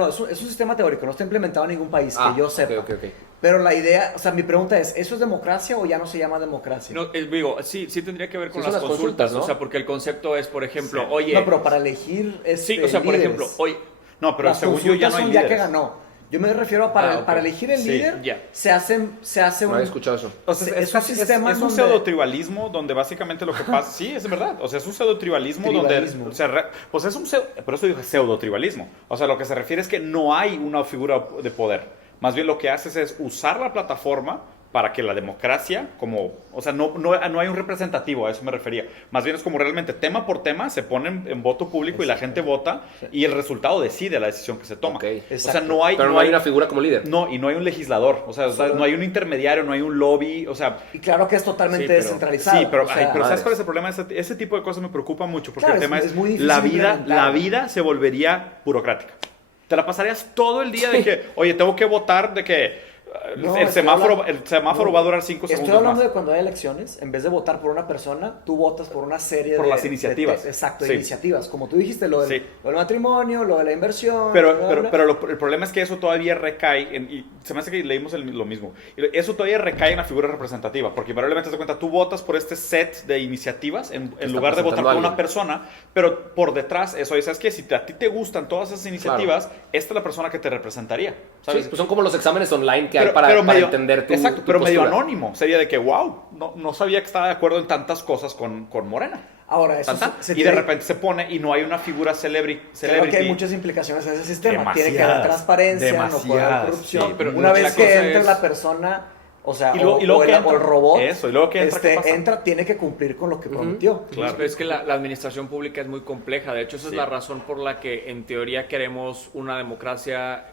es un sistema teórico, no está implementado en ningún país que yo sepa. Ok. Pero la idea, o sea, mi pregunta es, ¿eso es democracia o ya no se llama democracia? No, digo, sí tendría que ver con Sí, son las las consultas, consultas, ¿no? O sea, porque el concepto es, por ejemplo, Sí. oye... No, pero para elegir sí, o sea, por líderes. ejemplo, oye... No, pero Las según yo ya consultas no hay son ya líderes. que ganó. Yo me refiero a para, ok. para elegir el Sí, líder, ya. se hace No un... había escuchado eso. O sea, Es un sistema es un donde- pseudo-tribalismo donde básicamente lo que pasa... Sí, es verdad. O sea, es un pseudo-tribalismo Tribalismo. donde... pues es un por eso dije pseudo-tribalismo. O sea, lo que se refiere es que no hay una figura de poder. Más bien lo que haces es usar la plataforma para que la democracia, o sea, no hay un representativo, a eso me refería. Más bien es como realmente tema por tema se ponen en voto público y la gente vota y el resultado decide la decisión que se toma. Ok. O sea, Exacto. no hay... Pero no hay una figura como líder. No, y no hay un legislador, o sea, no hay un intermediario, no hay un lobby, o sea... Y claro que es totalmente Sí, pero- descentralizado. Sí, pero, o sea, pero ¿sabes madres. cuál es el problema? Ese tipo de cosas me preocupa mucho, porque Claro, el tema es muy difícil la implementar. vida se volvería burocrática. Te la pasarías todo el día de que, oye, tengo que votar de que No, el estoy semáforo, hablando- el semáforo no, va a durar 5 Estoy segundos hablando más. de cuando hay elecciones, en vez de votar por una persona, tú votas por una serie Por de... las iniciativas. Exacto, Sí. iniciativas. Como tú dijiste, lo del, Sí. lo del matrimonio, lo de la inversión... Pero, bla, pero, bla, pero el problema es que eso todavía recae, y se me hace que leímos lo mismo, y eso todavía recae en la figura representativa, porque invariablemente te das cuenta, tú votas por este set de iniciativas en lugar de votar presentando por a una alguien. persona, pero por detrás, eso, ¿sabes qué? Si a ti te gustan todas esas iniciativas, esta es la persona que te representaría, ¿sabes? Sí, pues son como los exámenes online que hay para entender tu exacto, tu pero medio postura. anónimo, sería de que, wow, no sabía que estaba de acuerdo en tantas cosas con Morena. Ahora, eso Tan, tan, se y de tiene- repente se pone y no hay una figura Creo celebrity. que hay muchas implicaciones en ese sistema. Tiene que Demasiadas, haber transparencia, no puede haber demasiadas, corrupción. sí, pero Una la vez cosa que entre es- la persona, o sea, Y luego o que el entra- robot, eso, y luego que entra, ¿qué pasa? entra, tiene que cumplir con lo que prometió. Claro. Pero es que la administración pública es muy compleja. De hecho, esa Sí. es la razón por la que en teoría queremos una democracia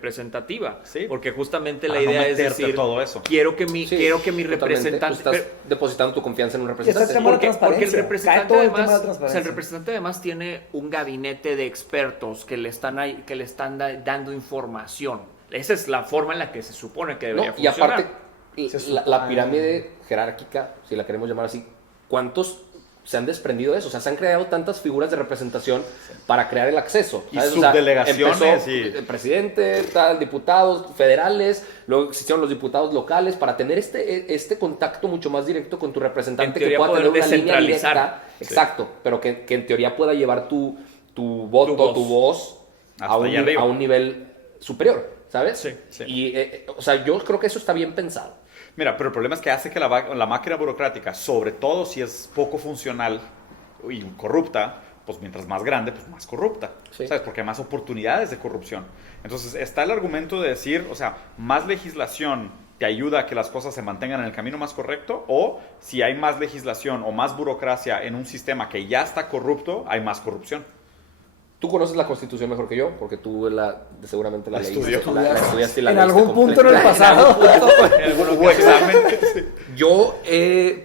representativa. Sí. Porque justamente Para la no idea es meterte decir, todo eso. quiero que mi Sí, representante... totalmente. Tú estás pero- depositando tu confianza en un Y está el representante. tema de la porque el transparencia. Cae representante todo el tema de la además, o sea, transparencia. el representante además tiene un gabinete de expertos que le están dando información. Esa es la forma en la que se supone que No, debería y funcionar. aparte, Se la supone. pirámide jerárquica, si la queremos llamar así, ¿cuántos se han desprendido de eso? O sea, se han creado tantas figuras de representación para crear el acceso. Y ¿sabes? O sea, subdelegaciones empezó y- el presidente, tal, diputados federales, luego existieron los diputados locales para tener este contacto mucho más directo con tu representante En que teoría pueda poder tener una línea descentralizar. directa. Sí. Exacto, pero que en teoría pueda llevar tu voto, tu voz Hasta a un, allá arriba. a un nivel superior, ¿sabes? Sí, sí. Y, o sea, yo creo que eso está bien pensado. Mira, pero el problema es que hace que la máquina burocrática, sobre todo si es poco funcional y corrupta, pues mientras más grande, pues más corrupta. Sí. ¿Sabes? Porque hay más oportunidades de corrupción. Entonces está el argumento de decir, o sea, más legislación te ayuda a que las cosas se mantengan en el camino más correcto, o si hay más legislación o más burocracia en un sistema que ya está corrupto, hay más corrupción. Tú conoces la Constitución mejor que yo, porque tú seguramente la leíste. Estudió. La estudiaste y la En leíste algún punto en el completa. pasado. Hubo examen. Yo,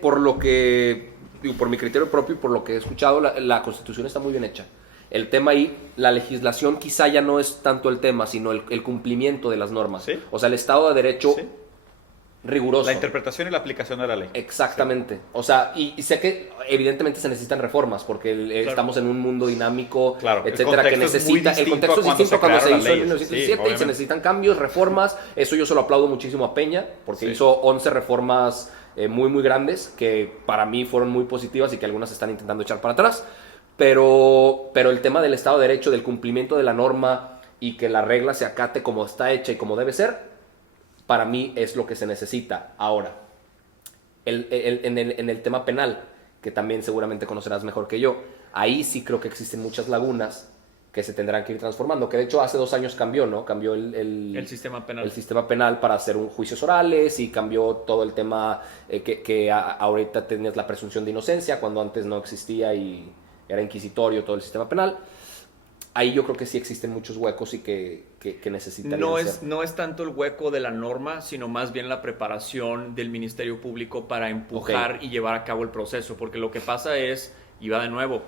por lo que, digo, por mi criterio propio y por lo que he escuchado, la Constitución está muy bien hecha. El tema ahí, la legislación quizá ya no es tanto el tema, sino el cumplimiento de las normas. Sí. O sea, el Estado de Derecho Sí. riguroso. La interpretación y la aplicación de la ley. Exactamente. O sea, y sé que evidentemente se necesitan reformas porque estamos en un mundo dinámico, Claro, el etcétera, que contexto es muy necesita. El distinto contexto a es cuando distinto se cuando se crearon hizo las en leyes. 1917 Sí, y se obviamente. necesitan cambios, reformas. Eso yo se lo aplaudo muchísimo a Peña porque Sí. hizo 11 reformas muy grandes que para mí fueron muy positivas y que algunas están intentando echar para atrás. Pero el tema del Estado de Derecho, del cumplimiento de la norma y que la regla se acate como está hecha y como debe ser, para mí es lo que se necesita. Ahora, en el tema penal, que también seguramente conocerás mejor que yo, ahí sí creo que existen muchas lagunas que se tendrán que ir transformando, que de hecho hace 2 años cambió, ¿no? Cambió El sistema penal. el sistema penal para hacer juicios orales y cambió todo el tema que ahorita tenías la presunción de inocencia, cuando antes no existía y era inquisitorio todo el sistema penal. Ahí yo creo que sí existen muchos huecos y que necesitarían ser. No es tanto el hueco de la norma, sino más bien la preparación del Ministerio Público para empujar y llevar a cabo el proceso. Porque lo que pasa es, y va de nuevo,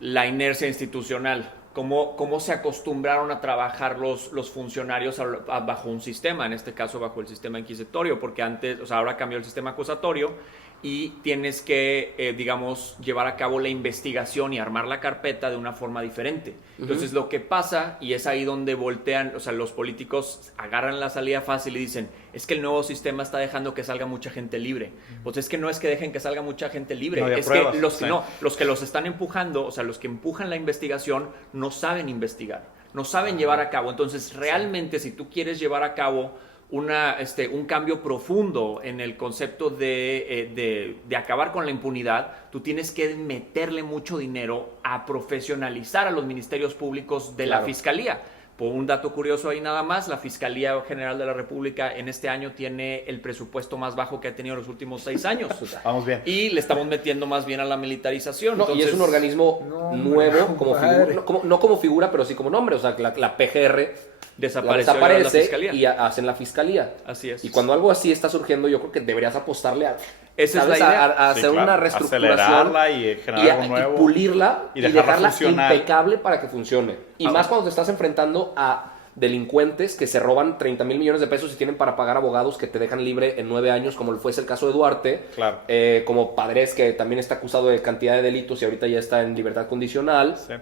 la inercia institucional. Cómo se acostumbraron a trabajar los funcionarios bajo un sistema, en este caso bajo el sistema inquisitorio, porque antes, o sea, ahora cambió el sistema acusatorio y tienes que, digamos, llevar a cabo la investigación y armar la carpeta de una forma diferente. Entonces, lo que pasa, y es ahí donde voltean, o sea, los políticos agarran la salida fácil y dicen, es que el nuevo sistema está dejando que salga mucha gente libre. Pues es que no es que dejen que salga mucha gente libre, No, es pruebas, que sí. los que los están empujando, o sea, los que empujan la investigación, no saben investigar, no saben llevar a cabo. Entonces, realmente, si tú quieres llevar a cabo un cambio profundo en el concepto de acabar con la impunidad, tú tienes que meterle mucho dinero a profesionalizar a los ministerios públicos de la Fiscalía. Por un dato curioso ahí nada más, la Fiscalía General de la República en este año tiene el presupuesto más bajo que ha tenido en los últimos 6 años. Vamos bien. Y le estamos metiendo más bien a la militarización. No, Entonces, y es un organismo nuevo, como figura, no como figura, pero sí como nombre. O sea, la PGR desaparece la Fiscalía. y hacen la Fiscalía. Así es. Y cuando algo así está surgiendo, yo creo que deberías apostarle a, Esa es ¿sabes? la idea. a hacer una reestructuración. Acelerarla y generar algo nuevo. Y pulirla y y dejarla dejarla funcionar. impecable para que funcione. Y más cuando te estás enfrentando a delincuentes que se roban 30 mil millones de pesos y tienen para pagar abogados que te dejan libre en 9 años, como fuese el caso de Duarte. Claro. Como Padres, que también está acusado de cantidad de delitos y ahorita ya está en libertad condicional. Sí.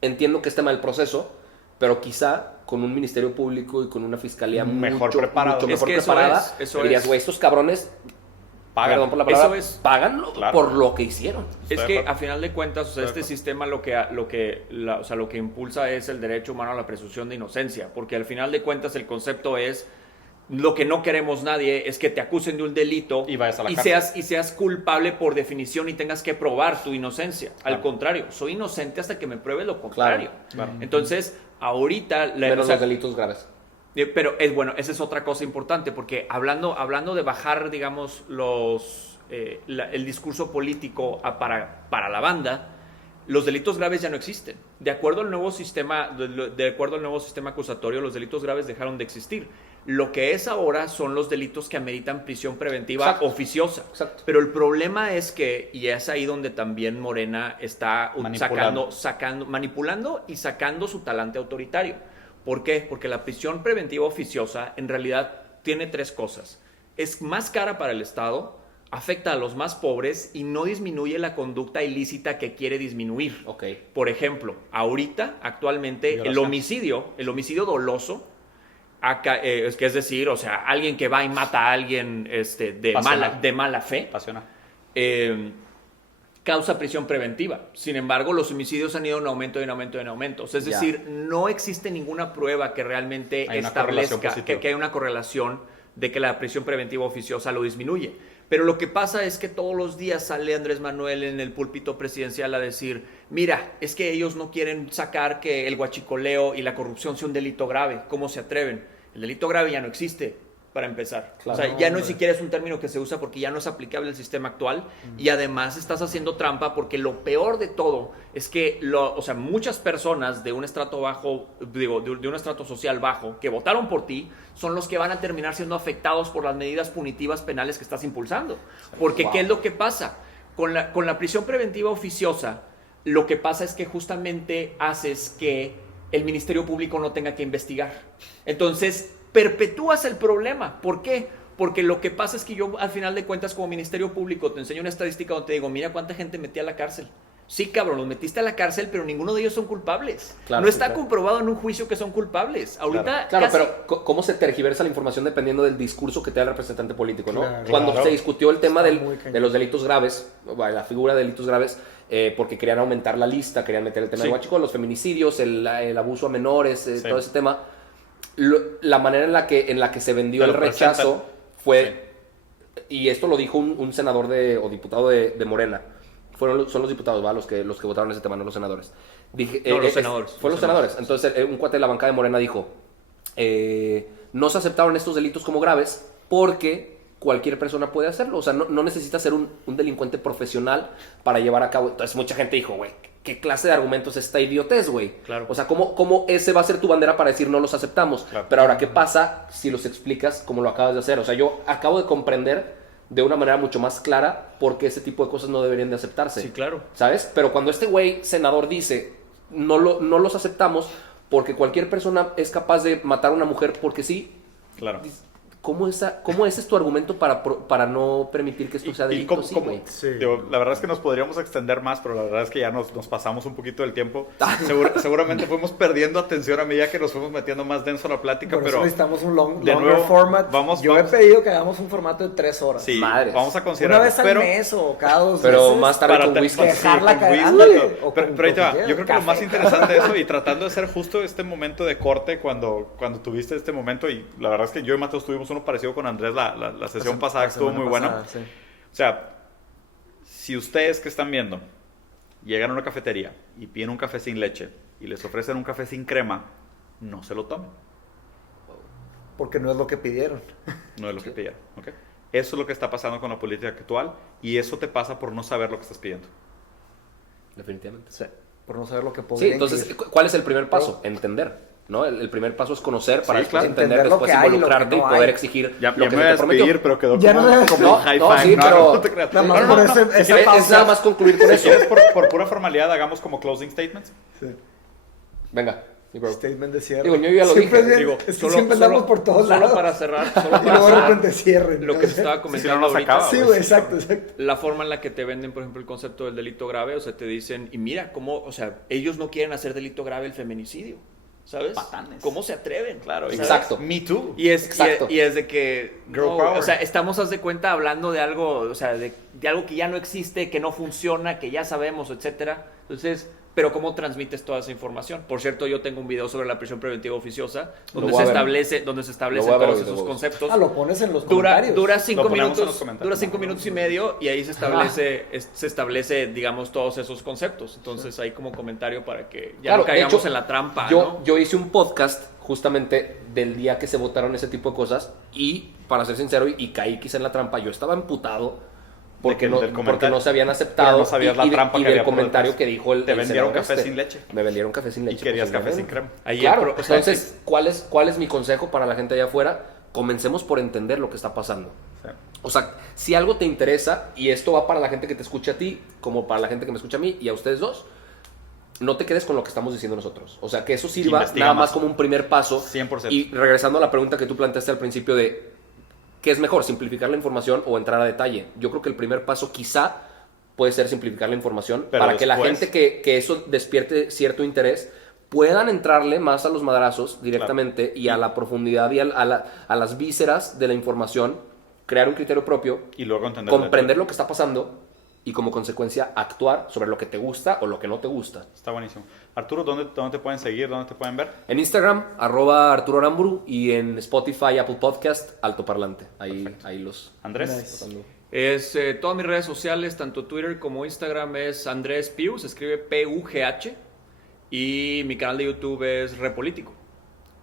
Entiendo que es tema del proceso, pero quizá con un ministerio público y con una fiscalía Mejor mucho preparado. mucho Es mejor que eso preparada, eso dirías, es. güey, estos cabrones, Pagan. perdón por la palabra, Eso es. pagan Claro. por lo que hicieron. Es Estoy de que acuerdo. a final de cuentas, o sea, Estoy de este acuerdo. sistema lo que impulsa es el derecho humano a la presunción de inocencia, porque al final de cuentas el concepto es lo que no queremos nadie es que te acusen de un delito Y vayas a la cárcel. seas culpable por definición y tengas que probar tu inocencia. Al contrario, soy inocente hasta que me pruebe lo contrario. Claro. Entonces, ahorita Menos los delitos graves. pero bueno, esa es otra cosa importante, porque hablando de bajar, digamos, el discurso político para la banda, los delitos graves ya no existen. De acuerdo al nuevo sistema acusatorio, los delitos graves dejaron de existir. Lo que es ahora son los delitos que ameritan prisión preventiva Exacto. oficiosa. Exacto. Pero el problema es que, y es ahí donde también Morena está manipulando y sacando su talante autoritario. ¿Por qué? Porque la prisión preventiva oficiosa en realidad tiene 3 cosas. Es más cara para el Estado, afecta a los más pobres y no disminuye la conducta ilícita que quiere disminuir. Ok. Por ejemplo, actualmente, el Violación. homicidio doloso, es decir, o sea, alguien que va y mata a alguien Pasional. de mala fe, Pasional. causa prisión preventiva. Sin embargo, los homicidios han ido en aumento, en aumento, en aumento. O sea, es Ya. decir, no existe ninguna prueba que realmente Hay una correlación establezca positiva. que hay una correlación de que la prisión preventiva oficiosa lo disminuye. Pero lo que pasa es que todos los días sale Andrés Manuel en el púlpito presidencial a decir, mira, es que ellos no quieren sacar que el huachicoleo y la corrupción sea un delito grave. ¿Cómo se atreven? El delito grave ya no existe, para empezar. Claro. O sea, ya no siquiera es un término que se usa porque ya no es aplicable al sistema actual y además estás haciendo trampa porque lo peor de todo es que muchas personas de un estrato bajo, de un estrato social bajo que votaron por ti son los que van a terminar siendo afectados por las medidas punitivas penales que estás impulsando. Porque Wow. ¿qué es lo que pasa? Con la prisión preventiva oficiosa, lo que pasa es que justamente haces que el Ministerio Público no tenga que investigar. Entonces, perpetúas el problema. ¿Por qué? Porque lo que pasa es que yo, al final de cuentas, como Ministerio Público, te enseño una estadística donde te digo, mira cuánta gente metí a la cárcel. Sí, cabrón, los metiste a la cárcel, pero ninguno de ellos son culpables. Claro, no sí, está claro. comprobado en un juicio que son culpables. Ahorita Claro, casi- pero ¿cómo se tergiversa la información dependiendo del discurso que te da el representante político, no? Claro. Cuando Claro. se discutió el tema Está muy cañón. de los delitos graves, la figura de delitos graves, porque querían aumentar la lista, querían meter el tema Sí. del huachicoleo, los feminicidios, el abuso a menores, Sí. todo ese tema. La manera en la que se vendió Te el lo rechazo presentan. fue, y esto lo dijo un senador o diputado de Morena, son los diputados, ¿va? Los que votaron ese tema, no los senadores. Los senadores. Fue los senadores. Entonces, un cuate de la bancada de Morena dijo, no se aceptaron estos delitos como graves porque cualquier persona puede hacerlo. O sea, no necesita ser un delincuente profesional para llevar a cabo. Entonces, mucha gente dijo, güey, ¿qué clase de argumentos es esta idiotez, güey? Claro. O sea, ¿cómo ese va a ser tu bandera para decir no los aceptamos? Claro. Pero ahora, ¿qué pasa si los explicas como lo acabas de hacer? O sea, yo acabo de comprender de una manera mucho más clara por qué ese tipo de cosas no deberían de aceptarse. Sí, claro. ¿Sabes? Pero cuando este güey senador dice, no los aceptamos porque cualquier persona es capaz de matar a una mujer porque sí, Claro. ¿cómo ese es tu argumento para no permitir que esto sea delito? Sí, güey. Digo, la verdad es que nos podríamos extender más, pero la verdad es que ya nos pasamos un poquito del tiempo. Seguramente fuimos perdiendo atención a medida que nos fuimos metiendo más denso en la plática, Por pero eso necesitamos un de longer nuevo, format. Yo he vamos- pedido que hagamos un formato de 3 horas. Sí, Madres. vamos a considerar. Una vez al mes o cada 2 Pero meses. más tarde con te- whisky. Dejarla con caer. whisky, Ándale, todo. o Pero con ahí te va. lo que Yo creo que lo quieras, más café. interesante de eso, y tratando de hacer justo este momento de corte cuando tuviste este momento, y la verdad es que yo y Mateos tuvimos uno parecido con Andrés la sesión pasada, que estuvo muy buena. Sí. O sea, si ustedes que están viendo llegan a una cafetería y piden un café sin leche y les ofrecen un café sin crema, no se lo tomen. Porque no es lo que pidieron. No es lo que pidieron. ¿Ok? Eso es lo que está pasando con la política actual, y eso te pasa por no saber lo que estás pidiendo. Definitivamente. Sí. Por no saber lo que Sí, podrían entonces, pedir. ¿cuál es el primer paso? Entender, ¿no? El primer paso es conocer para Sí, después claro. entender, Entender lo después que hay y lo que involucrarte no y poder hay. exigir Ya lo me que voy se a te prometió. despedir, pero quedó Ya como, no me- como No, un high no, five. sí, pero- te creas. Nada más por ese Es pausa. nada más concluir con Si eso. quieres, por pura formalidad, hagamos como closing statements. Sí. Venga, mi bro. Statement de cierre. Digo, yo ya lo Siempre dije. es bien- Digo, es que siempre andamos por todos solo lados. para cerrar, solo Y para luego de cerrar repente cierren. lo que te Entonces, estaba Si comentando no nos ahorita. acaba, Sí, güey, exacto, exacto. La forma en la que te venden, por ejemplo, el concepto del delito grave, o sea, te dicen, y mira cómo, o sea, ellos no quieren hacer delito grave el feminicidio, ¿sabes? Patanes. ¿Cómo se atreven? Claro, ¿sabes? exacto. Me too. Exacto. Y es de que, Girl no, power. o sea, estamos, haz de cuenta, hablando de algo, o sea, de algo que ya no existe, que no funciona, que ya sabemos, etcétera. Entonces, pero ¿cómo transmites toda esa información? Por cierto, yo tengo un video sobre la prisión preventiva oficiosa, donde voy a se ver. establecen Lo voy a ver todos ahorita, esos huevos. conceptos. Ah, lo pones en los Dura comentarios. 5 Lo ponemos en los minutos, comentarios. dura 5 minutos y medio, y ahí se establece, digamos, todos esos conceptos. Entonces, ahí como comentario para que ya Claro, no de caigamos hecho, en la trampa, yo, ¿no? yo hice un podcast justamente del día que se votaron ese tipo de cosas y, para ser sincero, y caí quizá en la trampa, yo estaba emputado porque, Del porque comentario. no se habían aceptado Pero no sabías la trampa y que del había por comentario detrás. que dijo el Te el vendieron senador café sin leche. Me vendieron café sin leche. Y querías café sin posiblemente. crema. Ahí Claro, o sea, entonces, ¿cuál es mi consejo para la gente allá afuera? Comencemos por entender lo que está pasando. Sí. O sea, si algo te interesa, y esto va para la gente que te escucha a ti, como para la gente que me escucha a mí y a ustedes dos, no te quedes con lo que estamos diciendo nosotros. O sea, que eso sirva Investiga nada más. más como un primer paso. 100%. Y regresando a la pregunta que tú planteaste al principio de ¿qué es mejor, simplificar la información o entrar a detalle? Yo creo que el primer paso quizá puede ser simplificar la información Pero para que la después- gente que eso despierte cierto interés puedan entrarle más a los madrazos directamente y a la profundidad y a las vísceras de la información, crear un criterio propio, Y luego entender. comprender lo que está pasando y como consecuencia actuar sobre lo que te gusta o lo que no te gusta. Está buenísimo. Arturo, ¿dónde te pueden seguir? ¿Dónde te pueden ver? En Instagram, @Arturo Aramburu, y en Spotify, Apple Podcast, Altoparlante. Ahí los... Andrés. Nice. Es todas mis redes sociales, tanto Twitter como Instagram, es Andrés Piu, se escribe PUGH, y mi canal de YouTube es Repolítico.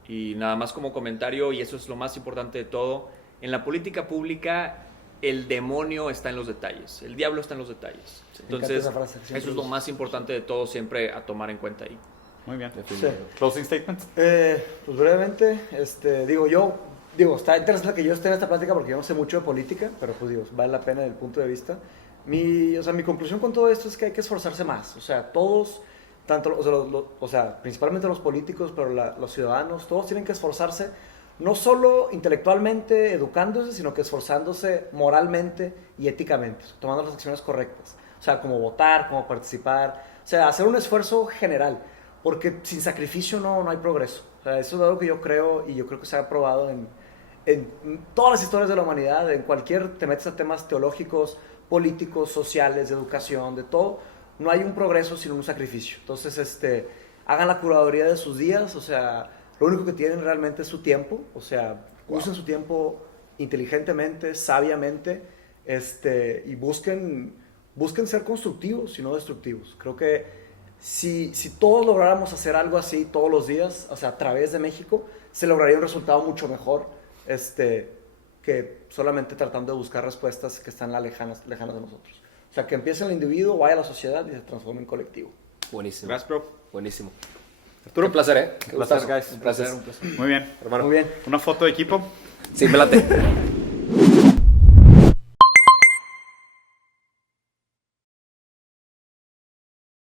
Y nada más como comentario, y eso es lo más importante de todo, en la política pública el demonio está en los detalles, el diablo está en los detalles. Entonces, esa frase, siempre eso es lo uso. más importante de todo, siempre a tomar en cuenta ahí. Muy bien. Sí. Closing statements. Pues brevemente, está interesante que yo esté en esta plática porque yo no sé mucho de política, pero pues digo, vale la pena desde el punto de vista. Mi conclusión con todo esto es que hay que esforzarse más. O sea, todos, tanto, principalmente los políticos, pero los ciudadanos, todos tienen que esforzarse, no solo intelectualmente, educándose, sino que esforzándose moralmente y éticamente, tomando las acciones correctas. O sea, como votar, como participar, o sea, hacer un esfuerzo general, porque sin sacrificio no hay progreso. O sea, eso es algo que yo creo, y yo creo que se ha probado en todas las historias de la humanidad, te metes a temas teológicos, políticos, sociales, de educación, de todo, no hay un progreso sin un sacrificio. Entonces, hagan la curaduría de sus días, o sea, lo único que tienen realmente es su tiempo, o sea, usen su tiempo inteligentemente, sabiamente, y busquen ser constructivos y no destructivos. Creo que si todos lográramos hacer algo así todos los días, o sea, a través de México, se lograría un resultado mucho mejor, que solamente tratando de buscar respuestas que están lejanas de nosotros. O sea, que empiece en el individuo, vaya a la sociedad y se transforme en colectivo. Buenísimo. Gracias, bro. Buenísimo. Arturo. Un placer, ¿eh? Un placer, Gustazo. guys. Un placer. Un placer. Muy bien. Hermano. Muy bien. Una foto de equipo. Sí, me late.